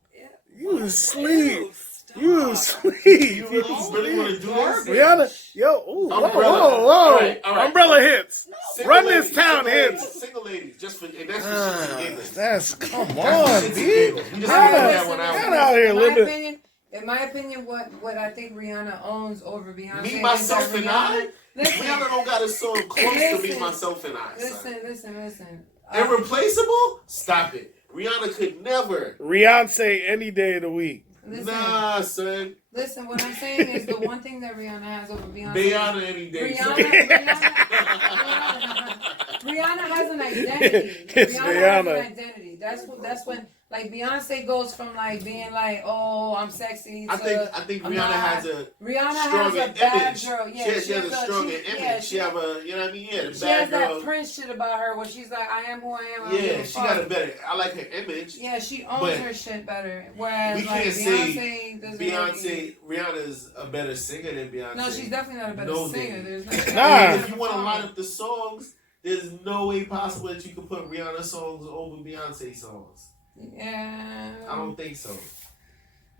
You sleep. You sleep. You really want to do this? Rihanna, yo, ooh, whoa, Umbrella. whoa. All right. Umbrella hits. Single Run ladies, this town single hits. ladies, Single ladies, just for, and that's for shits and giggles. That's come That's on, for shits and B. giggles. We just Rihanna, figured that one Rihanna out. out here in my living. opinion, in my opinion, what I think Rihanna owns over Beyonce. Me, is myself, that and Rihanna- I? Listen, Rihanna don't got a song close to me, Listen. myself, and I. Son. listen. Irreplaceable? Stop it. Rihanna could never. Beyonce any day of the week. Listen, Nah, son. listen. What I'm saying is the one thing that Rihanna has over Beyonce. Rihanna any day. son. Rihanna has an identity. It's Rihanna has Rihanna. an identity. That's when like Beyonce goes from like being like, oh, I'm sexy to I think I'm Rihanna not. has a Rihanna has stronger a bad image. girl. Yeah, she has a stronger image. Yeah, she have a, you know what I mean? Yeah, the she bad has girl. that Prince shit about her where she's like, I am who I am. I don't give Yeah, a she fuck. got a better. I like her image. Yeah, she owns But her shit better. Whereas we like can't Beyonce say doesn't. Beyonce, Rihanna's a better singer than Beyonce. No, she's definitely not a better No singer. day. There's no. Nah. If you want to line up the songs, there's no way possible that you could put Rihanna songs over Beyonce songs. Yeah. I don't think so.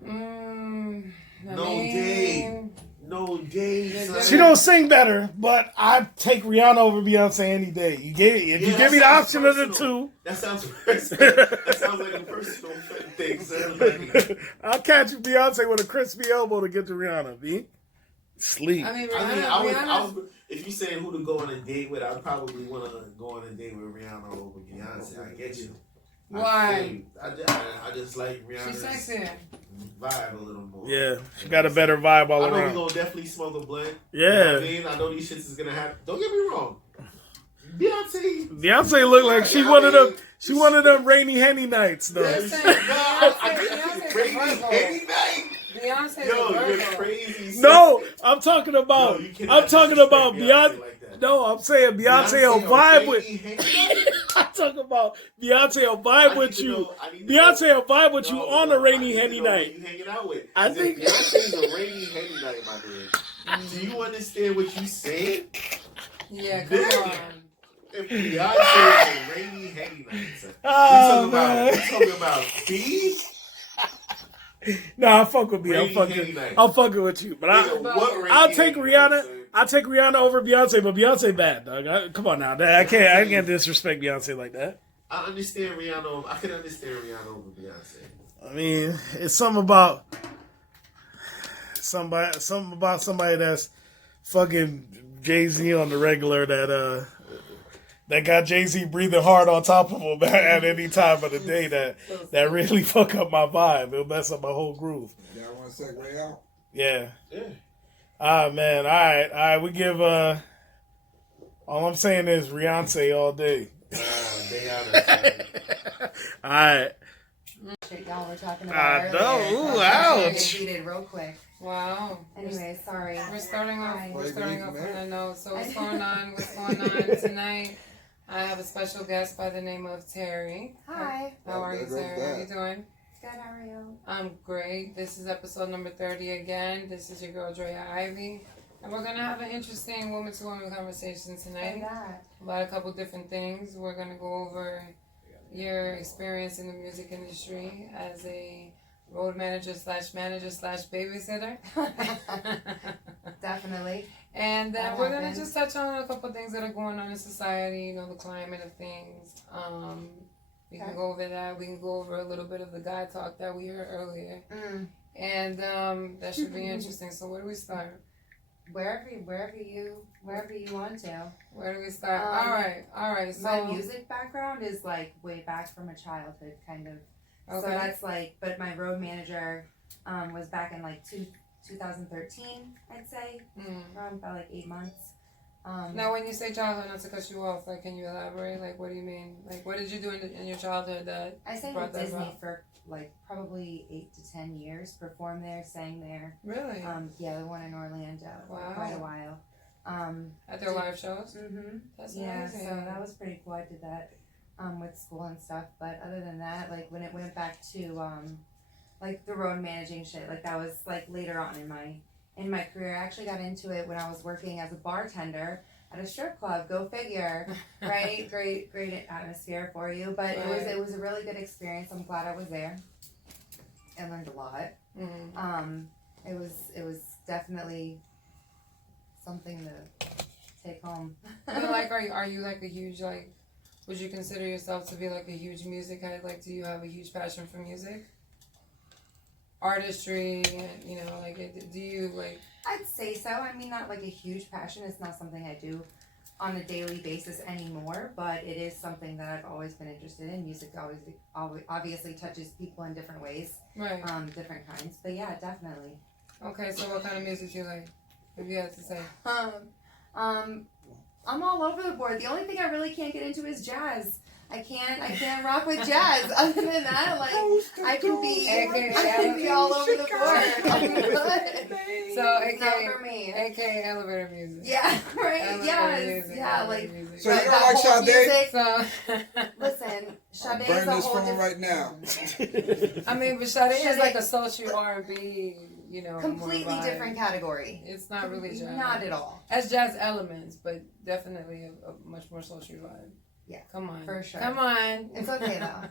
Mm, I No mean, day. No day. son. She don't sing better, but I take Rihanna over Beyonce any day. If Yeah, you give that me the sounds option of the personal. two, That sounds personal. That sounds like a personal thing, son. Like, I'll catch Beyonce with a crispy elbow to get to Rihanna. B. Sleep. I mean, I would, if you saying who to go on a date with, I'd probably want to go on a date with Rihanna over Beyonce. I get you. Why? I just like She's Rihanna's sexy. vibe a little more. Yeah, she got a better vibe all I know we around. gonna definitely smoke a blunt. Yeah. You know what I mean? I know these shits is gonna happen. Don't get me wrong. Beyonce looked like she one of them. She one of them rainy henny nights though. Listen, Beyonce's Beyonce's Yo, a you're Virgo. crazy. No, I'm talking about. No, you cannot I'm talking about disrespect Beyonce. like that. No, I'm saying Beyonce will vibe with. I'm talking about Beyonce will vibe with you. Beyonce will vibe with you on a rainy henny night. You hanging out with? I think Beyonce's a rainy henny night, my man. Do you understand what you saying? Yeah, come on. If Beyonce is a rainy henny night, Oh, we man. talking about B. No, I fuck with Rainy henny Beyonce. night. I'm fucking with you, but I'll take Rihanna. I'll take Rihanna over Beyonce, but Beyonce bad, dog. Come on now, I can't disrespect Beyonce like that. I understand Rihanna. I can understand Rihanna over Beyonce. I mean, it's something about somebody that's fucking Jay-Z on the regular that got Jay-Z breathing hard on top of him at any time of the day that really fuck up my vibe. It'll mess up my whole groove. Y'all want to segue out? Yeah. Yeah. Man. All right. We give all I'm saying is Rihanna all day. They honest. All right. Shit y'all were talking I about know. earlier. Ooh, I ouch. get heated real quick. Wow. Anyway, sorry. We're starting off. Hi. We're starting off on a note. So what's going on? What's going on tonight? I have a special guest by the name of Terry. Hi. How are you, Terry? How are you doing? Good, how are you? I'm great. This is episode number 30 again. This is your girl Drea Ivy, and we're gonna have an interesting woman-to-woman conversation tonight about a couple different things. We're gonna go over your experience in the music industry as a road manager slash babysitter. Definitely. And then That we're gonna happens. just touch on a couple things that are going on in society, you know, the climate of things. We can Okay. go over that. We can go over a little bit of the guy talk that we heard earlier. Mm. And that should be interesting. So where do we start? Wherever you want to. Where do we start? Um, All right. So My music background is like way back from a childhood, kind of. So okay. that's like, but my road manager was back in like 2013, I'd say, around about like 8 months. Now, when you say childhood, not to cut you off, like, can you elaborate? Like, what do you mean? Like, what did you do in your childhood that I sang brought with that Disney about? for like probably 8 to 10 years. Performed there, sang there. Really? Yeah, the one in Orlando for Wow. quite a while. At their live shows? Mm-hmm. That's Yeah, amazing. so that was pretty cool. I did that with school and stuff. But other than that, like when it went back to like the road managing shit, like that was like later on in my career. I actually got into it when I was working as a bartender at a strip club. Go figure, right? Great atmosphere for you. But Right. it was a really good experience. I'm glad I was there. I learned a lot. Mm. It was definitely something to take home. And, like, are you like a huge, like, would you consider yourself to be like a huge music head? Like, do you have a huge passion for music? Artistry, you know, like, do you, like... I'd say so. I mean, not like a huge passion. It's not something I do on a daily basis anymore, but it is something that I've always been interested in. Music always obviously touches people in different ways, Right. different kinds. But yeah, definitely. Okay, so what kind of music do you like? If you had to say. I'm all over the board. The only thing I really can't get into is jazz. I can't rock with jazz. Other than that, like I can be all over the board. I'm good. So, Not for me. AKA elevator music. Yeah, right. Elevator yes. music, Yeah, elevator like music. So you don't that like whole Sade? music. So, Listen, Sade Burn is a this whole phone different. right now. I mean, but Sade is Sade- like a sultry R&B, you know, Completely more vibe. different category. It's not really jazz. Not at all. Has jazz elements, but definitely a much more sultry vibe. Yeah, Come on. for sure. Come on. It's okay though.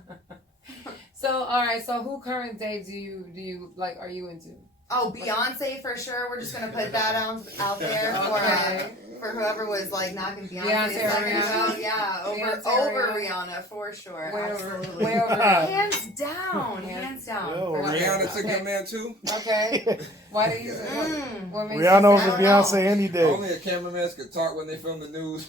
So, all right. So, who current day do you like? Are you into? Oh, Beyonce for sure. We're just gonna put that out there Okay. for whoever was like knocking Beyonce. Beyonce or second Rihanna? round. Yeah, Beyonce over or Rihanna for sure. Way over. Absolutely. Way over. Hands down. Hands down. Yo, for sure. Rihanna took your man too? Okay. Why do you? Mm. What makes Rihanna you over say- I don't know. Beyonce any day. Only a cameraman could talk when they film the news.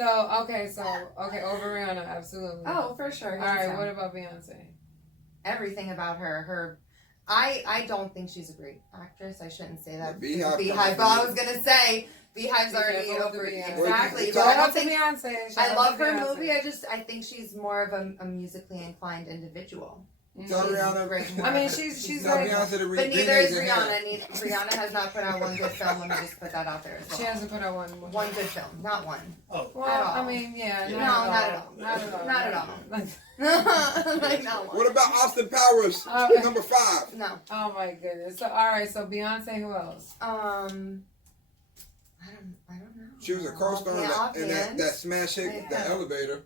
okay, over Rihanna, absolutely. Oh, for sure. All hands right, down. what about Beyonce? Everything about her. I don't think she's a great actress. I shouldn't say that. The Beehive Beehive. But I was gonna say Beehive's Be already careful with the over. Beehive. Exactly. Shout But I Shout don't out to think Beyonce. I love her movie. I think she's more of a musically inclined individual. Tell She's Rihanna. great I mean, more. she's Tell like, Beyonce to But neither renege is in her. Rihanna. Rihanna has not put out one good film. Let me just put that out there as well. she hasn't put out one. One good film, not one. Oh, Well, at all. I mean, yeah, No, not not at at all. Not at all. Not at all. Like, Like not one. What about Austin Powers? Okay. Number 5. No. oh my goodness. So all right, so Beyonce, who else? I don't know. She was a co-star in that smash hit, The Yeah. Elevator.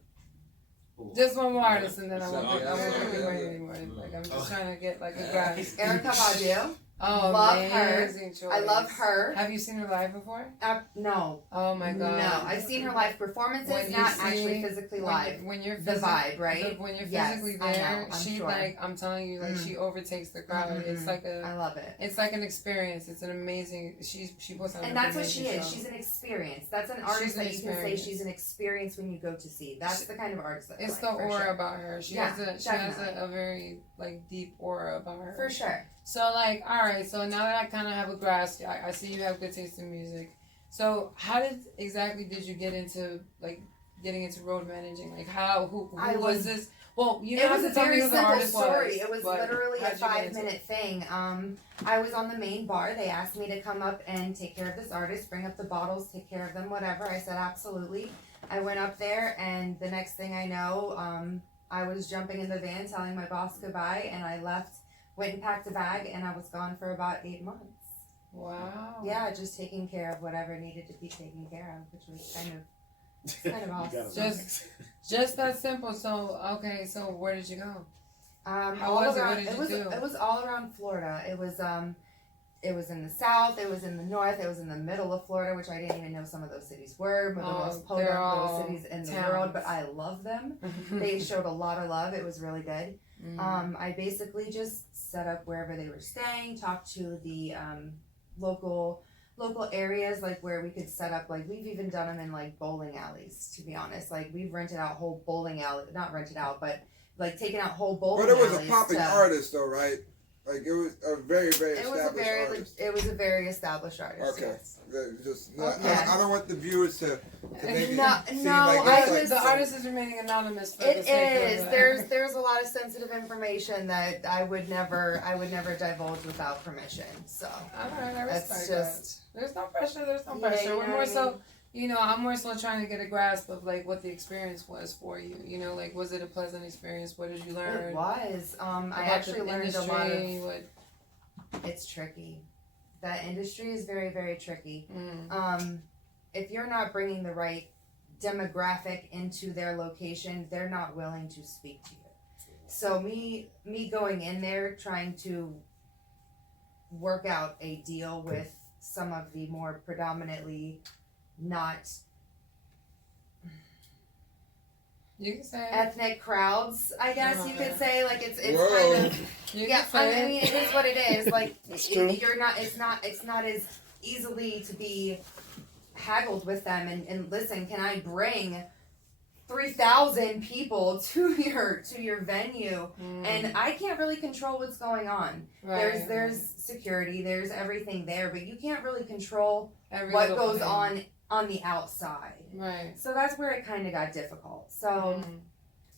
Just one more artist, and then I won't So, be yeah. waiting anymore. Like I'm just trying to get like a grasp. Erica Badu. Oh, Love her. amazing choice. I love her. Have you seen her live before? No. Oh my god. No. I've seen her live performances, When you not see- actually physically live. When you're The vibe, right? When you're Yes, physically I know, there, I'm she sure. like I'm telling you, like she overtakes the crowd. Mhm. It's like I love it. it's like an experience. It's an amazing. She puts on. And an that's what she amazing is. show. She's an experience. That's an artist She's an that you can say experience. she's an experience when you go to see. That's the kind of artist that I It's like, the for aura sure. about her. She Yeah, has definitely. a very like deep aura about her. For sure. So like, all right. So now that I kind of have a grasp, I see you have good taste in music. So how did you get into like getting into road managing? Like who I was was- this? Well, you It don't was have a to tell me very who the simple artist story. was. It was but literally a how'd you get into 5-minute thing. I was on the main bar. They asked me to come up and take care of this artist, bring up the bottles, take care of them, whatever. I said absolutely. I went up there, and the next thing I know, I was jumping in the van, telling my boss goodbye, and I left. Went and packed a bag, and I was gone for about 8 months. Wow. Yeah, just taking care of whatever needed to be taken care of, which was kind of You awesome. gotta Just that simple. So okay. So where did you go? How all was it? around, What did you do? It was all around Florida. It was in the south. It was in the north. It was in the middle of Florida, which I didn't even know some of those cities were. But the Oh, most they're podunk all little cities in the towns. world. But I love them. They showed a lot of love. It was really good. Mm. I basically just set up wherever they were staying, talked to the local areas, like where we could set up, like we've even done them in like bowling alleys, to be honest. Like we've rented out whole bowling alley, not rented out, but like taken out whole bowling But it was alleys a popping to- artist, though, right? Like it was a very, very it was established a very artist. it was a very established artist. Okay. Yes. Just Okay. I don't want the viewers to make No, it seem no, like I it's like was- The artist is remaining anonymous. For It the sake is. of, There's a lot of sensitive information that I would never divulge without permission. So All right, I that's respect just that. There's no pressure. There's no Yeah, pressure. you know We're what more I so. mean? I'm more so trying to get a grasp of like what the experience was for you. Like was it a pleasant experience? What did you learn? it was. I about actually the learned a lot of. industry? What? It's tricky. That industry is very, very tricky. Mm. If you're not bringing the right demographic into their location, they're not willing to speak to you. So me going in there trying to work out a deal with some of the more predominantly not You can say. ethnic crowds, I guess you Okay. could say. Like it's Whoa. kind of You yeah. can say. I mean, it is what it is. Like That's true. you're not. It's not as easily to be haggled with them. And listen, can I bring 3,000 people to your venue? Mm. And I can't really control what's going on. Right, There's security. There's everything there, but you can't really control every what little goes thing. on the outside. Right. So that's where it kind of got difficult. So. Mm.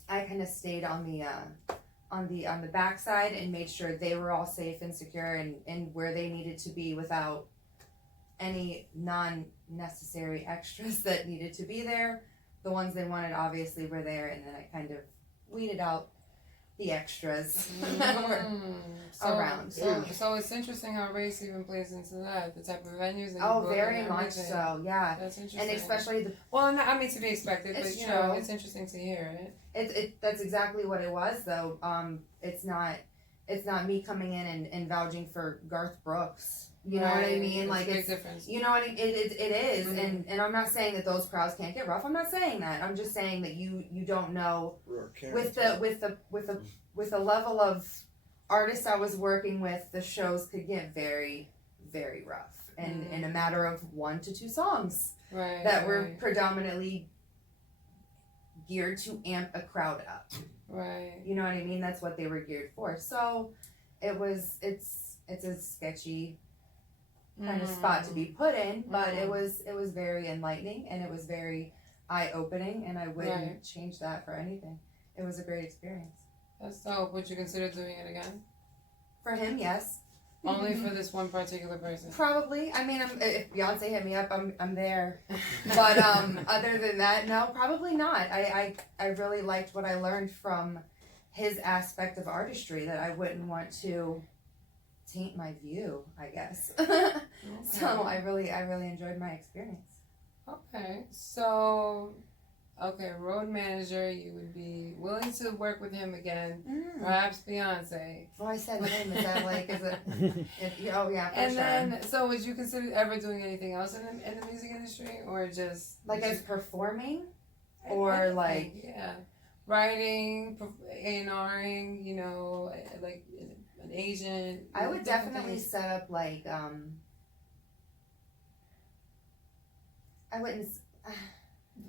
I kind of stayed on the backside and made sure they were all safe and secure and where they needed to be without any non-necessary extras that needed to be there. The ones they wanted obviously were there, and then I kind of weeded out the extras that were Mm. around. So it's interesting how race even plays into that, the type of venues that you Oh, go to very and much everything. so, yeah. That's interesting. And especially the well, I mean to be expected, It's but you know, true. it's interesting to hear it. that's exactly what it was though. It's not me coming in and vouching for Garth Brooks. You know what I Right. mean? Like a big it's difference. you know what it is, Mhm. and I'm not saying that those crowds can't get rough. I'm not saying that. I'm just saying that you don't know with the level of artists I was working with, the shows could get very, very rough, and in a matter of 1 to 2 songs Right. that were right. predominantly geared to amp a crowd up. Right. You know what I mean? That's what they were geared for. So it's a sketchy kind of spot to be put in, but it was very enlightening and it was very eye-opening, and I wouldn't change that for anything. It was a great experience. That's dope. Would you consider doing it again? For him, yes. Only for this one particular person? Probably. I mean, if Beyonce hit me up, I'm there. But other than that, no, probably not. I really liked what I learned from his aspect of artistry that I wouldn't want to taint my view, I guess. So I really enjoyed my experience. Okay. So, road manager, you would be willing to work with him again. Perhaps Beyonce. Well, I said him. Is that like, is it oh yeah, for And sure. then, so would you consider ever doing anything else in the music industry, or just Like as performing? Or anything? like writing, A&Ring, you know, like an agent? I would different definitely things? set up like I wouldn't.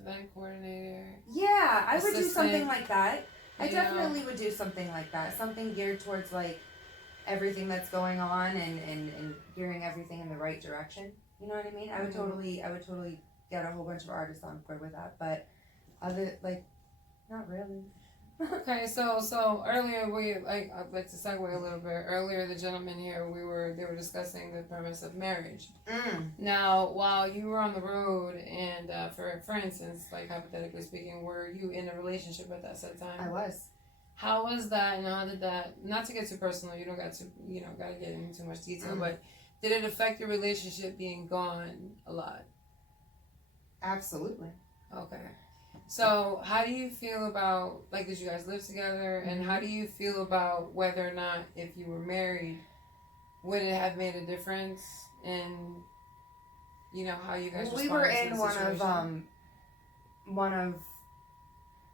Event coordinator. Yeah, I would do Assistant. something like that. I You definitely would do something like that. Something geared towards like everything that's going on and gearing everything in the right direction. You know what I mean? I would totally get a whole bunch of artists on board with that. But other not really. Okay, so earlier I'd like to segue a little bit. Earlier, the gentleman here, they were discussing the premise of marriage. Now, while you were on the road, and for instance, like hypothetically speaking, were you in a relationship at that said time? I was. How was that, and how did that? Not to get too personal, you don't got to gotta get into too much detail, but did it affect your relationship being gone a lot? Absolutely. Okay. So, how do you feel about, like, did you guys live together? And how do you feel about whether or not, if you were married, would it have made a difference in, how you guys We were responded to in the one situation? of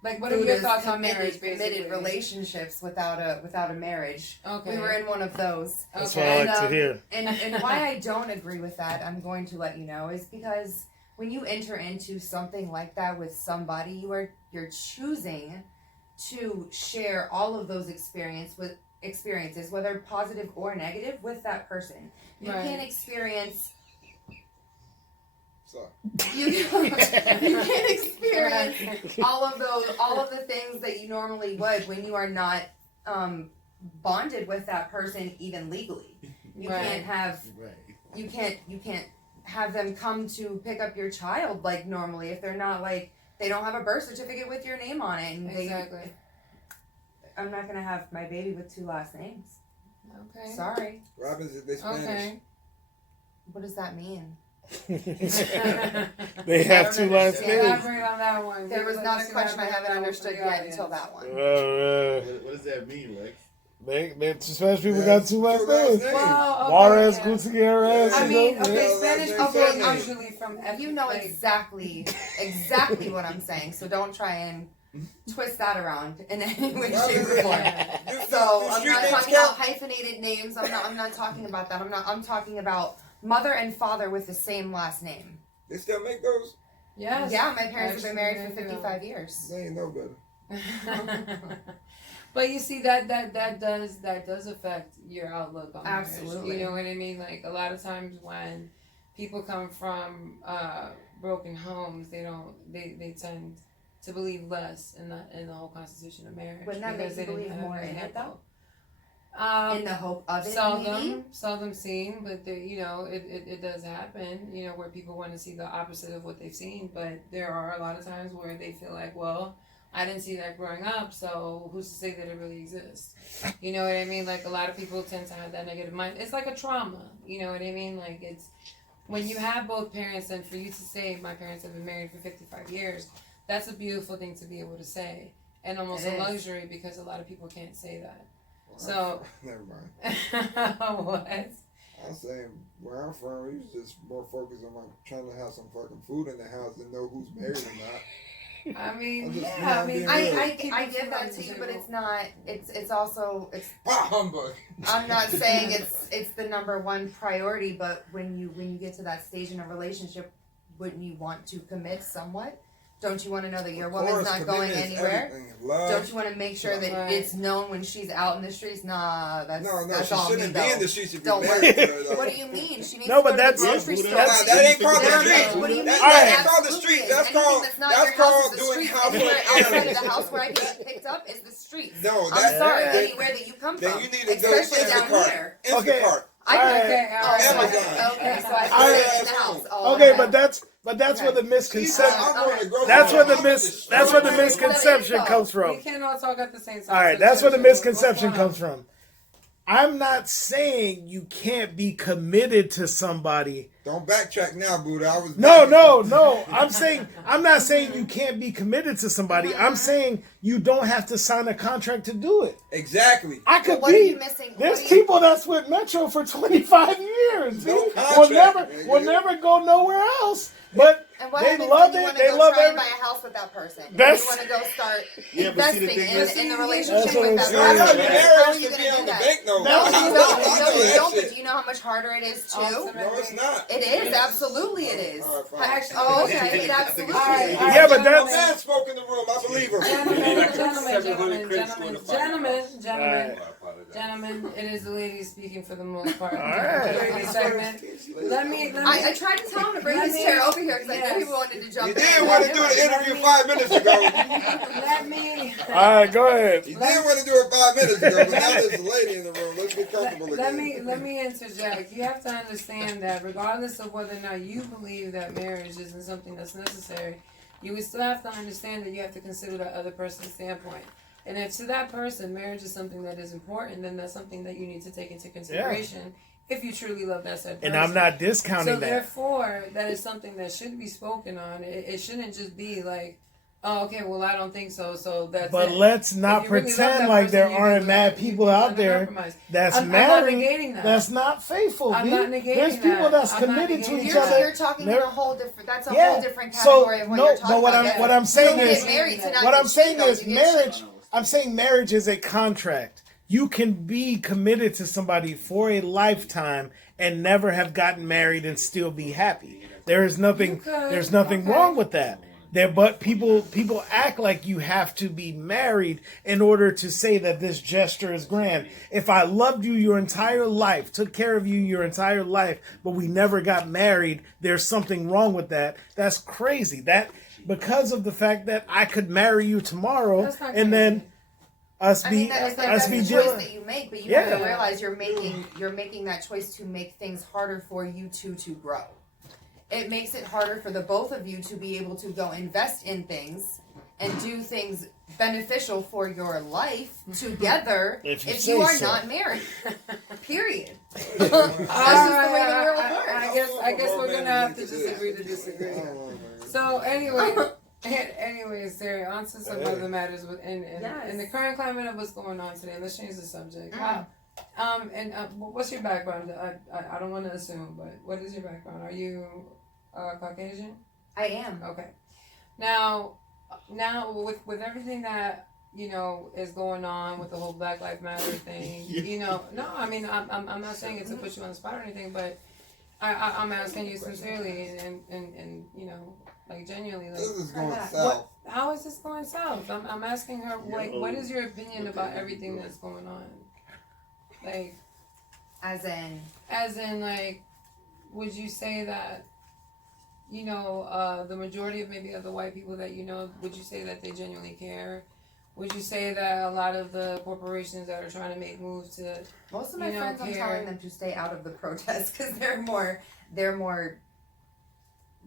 Like, what are your thoughts on committed, marriage, basically? committed relationships without a marriage. Okay. We were in one of those. That's Okay. what I like to hear. And why I don't agree with that, I'm going to let you know, is because when you enter into something like that with somebody, you're choosing to share all of those experiences, whether positive or negative, with that person. You Right. can't experience. Sorry. You can't experience all of the things that you normally would when you are not bonded with that person, even legally. You Right. can't have. You can't have them come to pick up your child like normally if they're not like they don't have a birth certificate with your name on it, and Exactly. I'm not gonna have my baby with 2 last names. Okay. Sorry. Robin's they Spanish. Okay. What does that mean? They have 2 last names. Elaborate on that one. There was not a question I haven't understood yet until that one. What does that mean, Lex? Spanish people got 2 last names. Well, okay, Juarez, yeah. Gutierrez. I mean, okay, Yeah. Spanish Yeah. people Yeah. are usually from You know like, exactly what I'm saying, so don't try and twist that around in any way, Robin's shape, or they- form. You- So you I'm street not names talking count? about hyphenated names. I'm not talking about that. I'm talking about mother and father with the same last name. They still make those? Yes. Yeah, my parents have been married Actually, for they do. 55 years. They ain't no better. But you see that does affect your outlook on marriage. Absolutely. You know what I mean? Like a lot of times when people come from broken homes, they tend to believe less in the whole constitution of marriage. Wouldn't that because make you they didn't believe have more very in it, helpful. In the hope of it, Seldom seen, but it does happen, where people want to see the opposite of what they've seen, but there are a lot of times where they feel like, well, I didn't see that growing up, so who's to say that it really exists? You know what I mean? Like, a lot of people tend to have that negative mind. It's like a trauma, you know what I mean? Like, it's, when you have both parents, and for you to say, my parents have been married for 55 years, that's a beautiful thing to be able to say. And almost It a is. luxury, because a lot of people can't say that. So, Never mind. what? I'm saying where I'm from, we was just more focused on like trying to have some fucking food in the house and know who's married or not. I mean, I'm just yeah, not I mean, being I real. give that to you, but it's not. It's also it's. Bah humbug. I'm not saying it's the number one priority, but when you get to that stage in a relationship, wouldn't you want to commit somewhat Don't you want to know that your Of woman's course, not going commitment is anywhere? everything. Love. Don't you want to make sure that Right. it's known when she's out in the streets? Nah, that's No, that's she all me shouldn't be though. in the streets if Don't you're worry. married to her, though. What do you mean? She needs No, to but go that's- to the grocery store. that's- Nah, that ain't called the There streets. is. What do you mean? That Alright. ain't called the Absolutely streets. is. That's Anything called that's not that's your house called is the doing street. household Anywhere outside of errands. the house where I get picked up is the streets. No, I'm that- sorry. that- Anywhere that you come Then from, you need to go especially down Instacart. here. Okay. Instacart. I Alright. Okay, Oh, alright. so I Amazon. can, okay, so I Alright. can stay in the house. Oh, Okay, okay. but that's where the misconception. I'm going to the grocery That's store. where the I'm in the that's where the store. misconception comes We from. can't all talk at the same time. All right, So that's where the what's misconception going on? comes from. I'm not saying you can't be committed to somebody. Don't backtrack now, Buddha. I was No. I'm not saying you can't be committed to somebody. I'm saying you don't have to sign a contract to do it. Exactly. I could what are be. you missing? There's What are you- people that's with Metro for 25 years. No will contract, nigga. will never go nowhere else. But And what they happens love when you it. want They to go love try and every. buy a house with that person? That's- You want to go start Yeah, but see, the investing thing in, is- in the That's relationship what with I'm that saying. You ain't person. gotta be How married are you to going be to on do the that? bank, though. No, That's you what don't. I'm No, saying. you don't. That But do you know how much harder it is too? No, it's not. It is. Absolutely, it is. All right, fine. Actually, Oh, okay. It absolutely All right, is. all right, Yeah, but gentlemen. that's- Man spoke in the room. I believe her. Gentlemen, it is the ladies speaking for the most part. All right. Ladies segment. Let me. I tried to tell him to bring his chair over here because I knew he wanted to jump You in. did want to do the interview 5 minutes ago. Let me. All right, go ahead. You did want to do it 5 minutes ago, but now there's a lady in the room. Let's get comfortable Let again. me interject. You have to understand that regardless of whether or not you believe that marriage isn't something that's necessary, you would still have to understand that you have to consider the other person's standpoint. And if to that person marriage is something that is important, then that's something that you need to take into consideration if you truly love that said person. And I'm not discounting So that. therefore, that is something that should be spoken on. It shouldn't just be like, oh, okay, well, I don't think so, so that's But it. let's If not you really love pretend that like person, there you aren't can mad do it. people You out can there compromise. that's I'm not married negating that. that's not faithful. I'm B. not negating There's people that. that's I'm not committed to negating each that. other. You're talking in Never- a whole different. That's a Yeah. whole different So, category of what no, you're talking but what about. I'm- what I'm saying you don't is- get married to not What get I'm saying cheated on, is you get marriage. I'm saying marriage is a contract. You can be committed to somebody for a lifetime and never have gotten married and still be happy. There is nothing. You could. There's nothing Okay. wrong with that. But people act like you have to be married in order to say that this gesture is grand. If I loved you your entire life, took care of you your entire life, but we never got married, there's something wrong with that. That's crazy. That because of the fact that I could marry you tomorrow That's not and then crazy. us I be mean, that's us a be choice dealing. that you make, but you Yeah. have to realize you're making that choice to make things harder for you two to grow. It makes it harder for the both of you to be able to go invest in things and do things beneficial for your life together If you if say you are so. not married. Period. That's just the way the world works. I guess we're gonna have to just agree to disagree. So anyway, Sari, on to some other matters in the current climate of what's going on today. Let's change the subject. What's your background? I don't want to assume, but what is your background? Are you Caucasian? I am. Okay. Now with everything that is going on with the whole Black Lives Matter thing, no, I mean I'm not saying it to put you on the spot or anything, but I'm asking you sincerely and like genuinely, like, This is going south. how is this going south? I'm asking her, like, what is your opinion about everything that's going on? Like, As in, like, would you say that, the majority of maybe of the white people that would you say that they genuinely care? Would you say that a lot of the corporations that are trying to make moves to, most of my friends, I'm care? telling them to stay out of the protests because they're more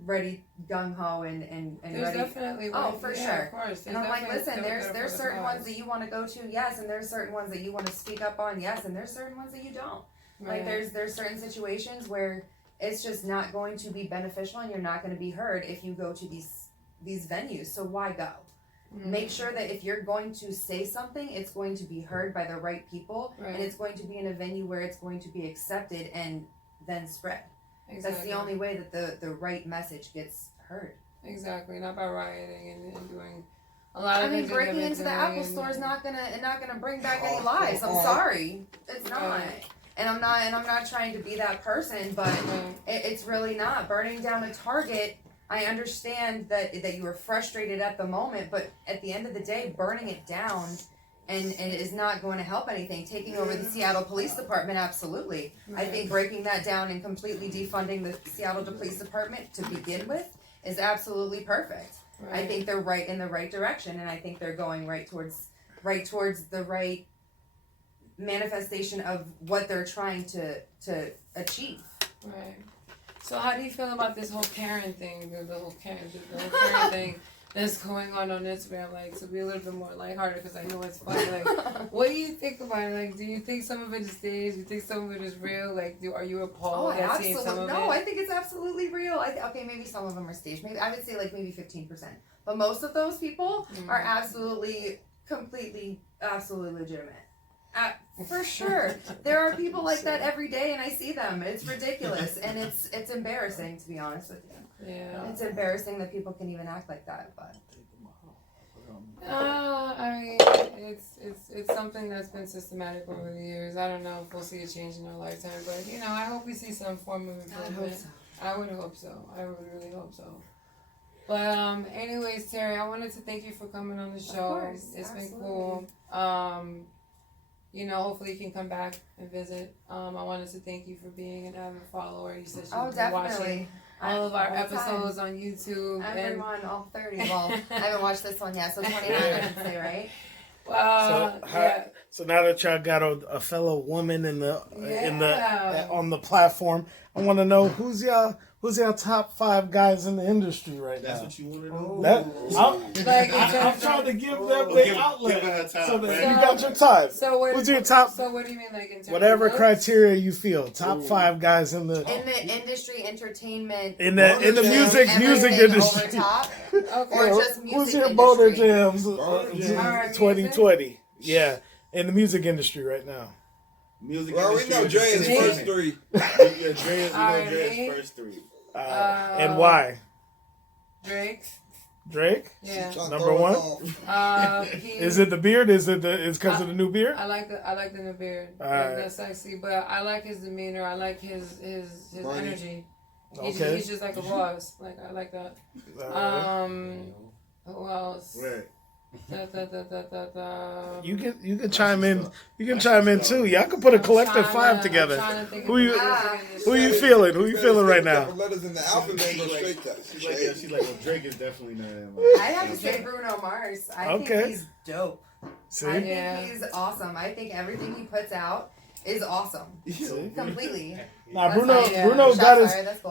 ready, gung ho, and there's ready. definitely Oh, like, for yeah, sure. of course. And I'm like, definitely listen, still there's there there's for the certain cause. ones that you want to go to, yes, and there's certain ones that you want to speak up on, yes, and there's certain ones that you don't. Right. Like there's certain situations where it's just not going to be beneficial and you're not going to be heard if you go to these venues. So why go? Mm-hmm. Make sure that if you're going to say something, it's going to be heard by the right people, Right. and it's going to be in a venue where it's going to be accepted and then spread. Exactly. That's the only way that the right message gets heard. Exactly, not by rioting and doing a lot of I mean, things that breaking they've into been the Apple doing store is and- not gonna bring back any lives. I'm sorry, it's not. Right. And I'm not trying to be that person, but Right. it's really not. Burning down a Target, I understand that you were frustrated at the moment, but at the end of the day, burning it down and it is not going to help anything. Taking over the Seattle Police Department, absolutely. I think breaking that down and completely defunding the Seattle Police Department to begin with is absolutely perfect. I think they're right in the right direction, and I think they're going right towards the right manifestation of what they're trying to achieve. Right. So how do you feel about this whole Karen thing, the whole Karen thing that's going on Instagram? Like, to be a little bit more lighthearted, because I know it's funny. Like, what do you think about it? Like, do you think some of it is staged? Do you think some of it is real? Like, are you appalled at seeing some of it? No, I think it's absolutely real. Okay, maybe some of them are staged. Maybe I would say like maybe 15%. But most of those people are absolutely, completely, absolutely legitimate. For sure. There are people like that every day, and I see them. It's ridiculous, and it's embarrassing, to be honest with you. Yeah. It's embarrassing that people can even act like that, but. I mean, it's something that's been systematic over the years. I don't know if we'll see a change in our lifetime, but I hope we see some form of improvement. I would hope so. I would really hope so. But anyways, Terry, I wanted to thank you for coming on the show. Of course, it's absolutely. been cool. Hopefully you can come back and visit. I wanted to thank you for being an avid follower. You said you've been watching all of our episodes on YouTube. Everyone, all 30. Well, I haven't watched this one yet, so 29 I should say, right? So now that y'all got a fellow woman on the platform, I want to know who's y'all top 5 guys in the industry right That's now. what you want to know? I'm trying to give them the outlet. So that you got your type. Who's your top? So what do you mean, like in terms whatever of criteria you feel. Top 5 guys in the industry, entertainment, in the music industry. Over top, Okay. or just music Who's your industry. Boulder Jams Jams. 2020? Yeah, in the music industry right now. Music Well, we know Dre's first 3. Dre's first 3. And why? Drake. Drake? Yeah. Number 1? Is it the beard? Is because of the new beard? I like the new beard. Alright. That's sexy, but I like his demeanor. I like his energy. Okay. He's just like a boss. Like, I like that. Who else? Right. You can chime in. You can chime in too. Y'all can put a collective 5 together. Who you feeling? Who you feeling right now? Letters in the alphabet go straight to. She's like, well, Drake is definitely not him. I have to say Bruno Mars. I think he's dope. See? I think he's awesome. I think everything he puts out is awesome. Completely. Nah, That's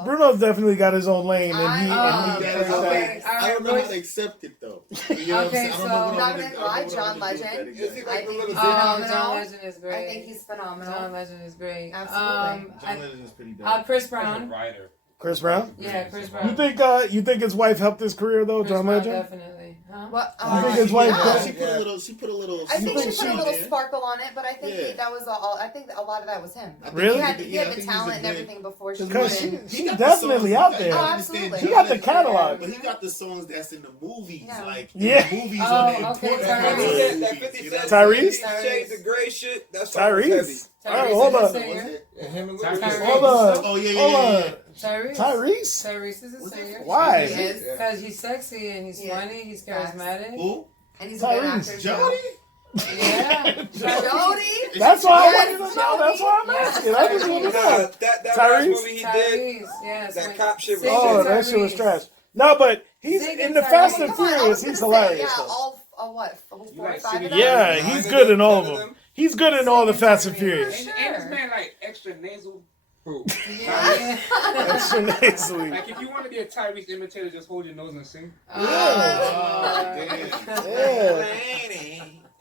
Bruno's definitely got his own lane, and he Okay. I don't know how to accept it though. You know Okay, what I'm saying? so- Not gonna lie, John Legend. Is he like a little John phenomenal? Legend is great. I think he's phenomenal. John Legend is great. Absolutely. John Legend is pretty dope. Chris Brown. Chris Brown. Yeah, Chris Brown. You think his wife helped his career though, Chris John Brown, Legend? definitely. Huh? What? You think his wife? Yeah. She put a little. I think she put a little there. sparkle on it, but I think Yeah. that was all. I think a lot of that was him. Really? He had I the think he's talent a and good- everything before she Because went in. she's definitely out there. Oh, absolutely. She got the catalog. But he got the songs that's in the movies, Yeah. like Yeah. in the movies Oh, on the okay, important Tyrese. movies. That 50 You know? Cent Tyrese? Shades of Grey shit. That's why it's heavy. Tyrese. Oh, hold is a on. singer. Yeah, him and Tyrese. Lil Hold on. Oh yeah, Hold on. Tyrese. Tyrese? Tyrese is a singer. Why? He is. Because he's sexy and he's Yeah. funny. He's Facts. charismatic. Who? And he's a good Tyrese. actor. Jody? Yeah. Jody? That's why I Yes, wanted to know. That's why I'm asking. I just want to know. That last Tyrese? movie he did. Tyrese. Yes. That cop shit was Oh, that shit was trash. No, but he's Singing in the Tyrese. Fast and Come on, I Furious. was He's gonna say, hilarious. Yeah, though. all what? 4 or like 5 of City them? Yeah, Nine he's of good them, in all of 10 of them. them. He's good in all the Fast and Furious. Sure. And this man like extra nasal. Who? Yeah. Extra nasally. Like if you want to be a Tyrese imitator, just hold your nose and sing. Yeah.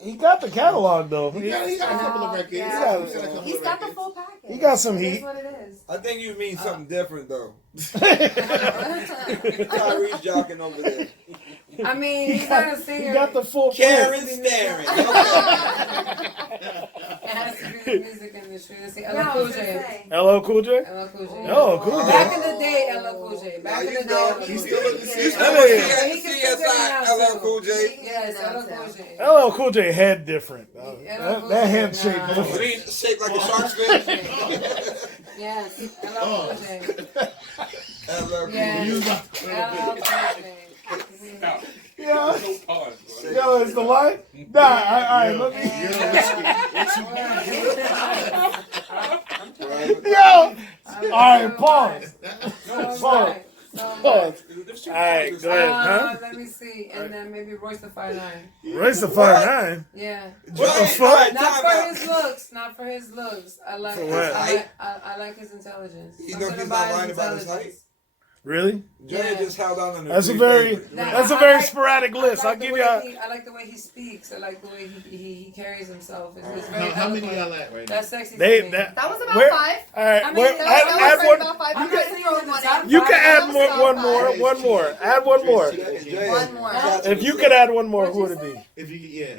He got the catalog though. He got a couple of records. Yeah. He's got a couple He's of got the records. full package. He got some It heat. is what it is. I think you mean something different though. Tyrese jocking over there. I mean, he's not a singer. He got the full Karen print. staring. It has to be the music industry. Let's see. Yeah, LL I Cool was gonna J. say. LL Cool J? LL Cool J. Oh, Cool J. Back in the day, LL Cool J. Back in the day, LL He's Cool still J. in the system. That He can still get it CSI, now, LL too. Cool J. Yes, LL Cool J. LL Cool J head different. LL Cool That J, head shape nah. different. Shaped like a shark's fin. Yes, LL Cool J. LL Yeah. You- LL Cool J. Stop. Yo, No pause, bro. yo, is the line? Nah, all right, let me. Yo, all right, pause. Pause. Pause. All right, go ahead, huh? Let me see, and then maybe Royce the 5'9". Royce the 5'9". Yeah. What the fuck? Not for his looks. Not for his looks. I like. For what? I like his intelligence. You know Something he's about not lying his about his intelligence. Really? Dre Yeah. just held on to That's a very I very like- sporadic list. I I'll like the give way you. I like the way he speaks. I like the way he carries himself. It's How, very how many eloquent. y'all at right now? That's sexy. They to me. that. That was about Where- 5. All right, I mean, where, that That was add right one. about 5. I'm You not can saying throw it's one the top in. You can add That more, was one about more, 5. one more. Add one more. One more. If you could add one more, who would it be? If you, yeah.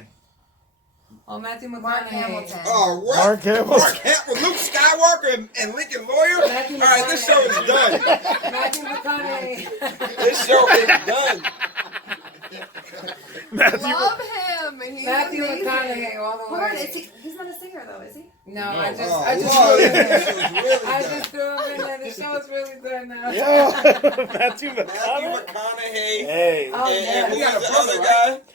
Oh, Matthew McConaughey. Mark Hamilton. Oh, what? Mark Hamill. Mark Hamill, Luke Skywalker, and Lincoln Lawyer? Matthew All right, this show is done. Matthew McConaughey. This show is done. Matthew. Love him. He's Matthew amazing. McConaughey all the Hold on, way. he's not a singer though, is he? No, No. I just Oh, threw him in this there. show's really I done. just threw him in there. The show is really done now. Yeah, Matthew Matthew McConaughey. McConaughey. Hey, Oh, And yeah. who was the other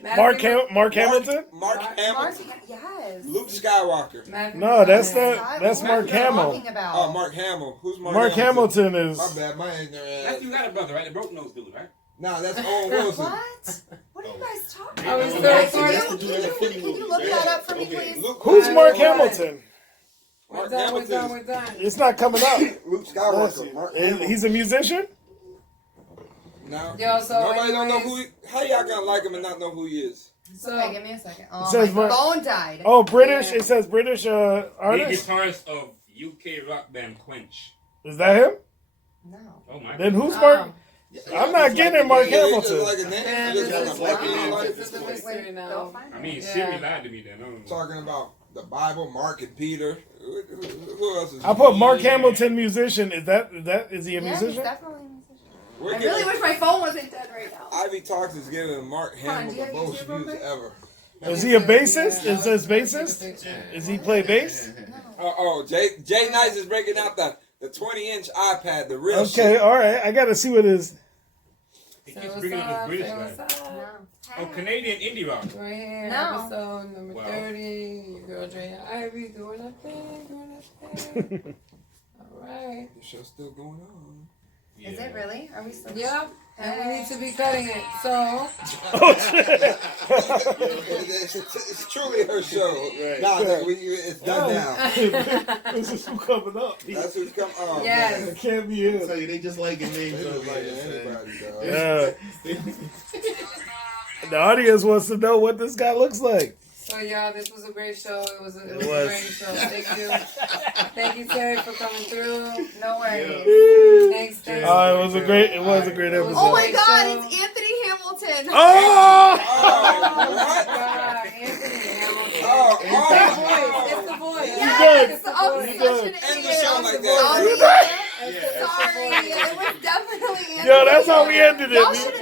guy? Mark Hamilton. Mark Hamill. Mark, yes. Luke Skywalker. Matthew No, that's McConaughey. not. That's What Mark are you Hamill. talking about? Oh, Mark Hamill. Who's Mark, Mark Hamilton is. My bad, my ignorant. That's you got a brother, right? The broke nose dude, right? Nah, that's Owen Wilson. What? What are you guys talking I about? was Oh, so yeah. excited. Can you look that up for me, Okay. please? Luke, Who's Mark Alright, Hamilton? We're Mark done, we're Hamilton. done, we're done. It's not coming up. Luke Bless Skywalker. you. Mark Hamill. He's a musician. No. Yo, so Nobody don't know anyways- who. How y'all gonna like him and not know who he is? So, Okay, give me a second. Oh, says my Mark- phone died. Oh, British. Yeah. It says British The artist. guitarist of UK rock band Quench. Is that him? No. Oh my. Then who's um, Mark? I'm not getting Mark Yeah, it's just Hamilton. like a name. Man, You this just is, gotta like a name like this is a this. mystery Wait, now. go find I it. mean, Yeah. Siri lied to me then. I don't know. Talking about the Bible, Mark and Peter. Who else is? I put Mark Hamilton musician. Is he a Yeah, he's musician? definitely a musician. We're I giving, really wish my phone wasn't dead right now. Ivy Talks is giving Mark Hamill do you the have most YouTube views real ever. Is he a bassist? Yeah, It says I was gonna bassist. take a picture. Is he play bass? Jay Nice is breaking out the 20-inch iPad, the real Okay, shit. all right. I gotta see what his. He Say keeps what's bringing up up, this British say what's guy. up. No. Oh, Canadian indie rock. We're here, No. episode number Wow. 30. Your girl Drea Ivy doing her thing, doing her thing. Alright. The show's still going on. Is it really? Are we still? Yep. And we need to be cutting it. So, Oh shit! It's truly her show. Right. Nah, it's done now. This is who coming up. That's who's come. Oh, Yes. man. It can't be I him. tell you, they just liking They names. look on like here, man. anybody, dog. Yeah. The audience wants to know what this guy looks like. so y'all, this was a great show. It was a It great was. show. Thank you. Thank you, Terry, for coming through. No worries. Thanks, thanks. Oh, it was a great It was Oh episode. my Great God! show. It's Anthony Hamilton. Oh! Oh, What? God, Anthony Hamilton. Oh, It's oh. the voice. It's the voice. Yes, It's the I'm voice. such an End the idiot. show I'm like so that. sorry. It's the Sorry, voice. it was definitely Anthony. Yo, that's how we ended it. Y'all should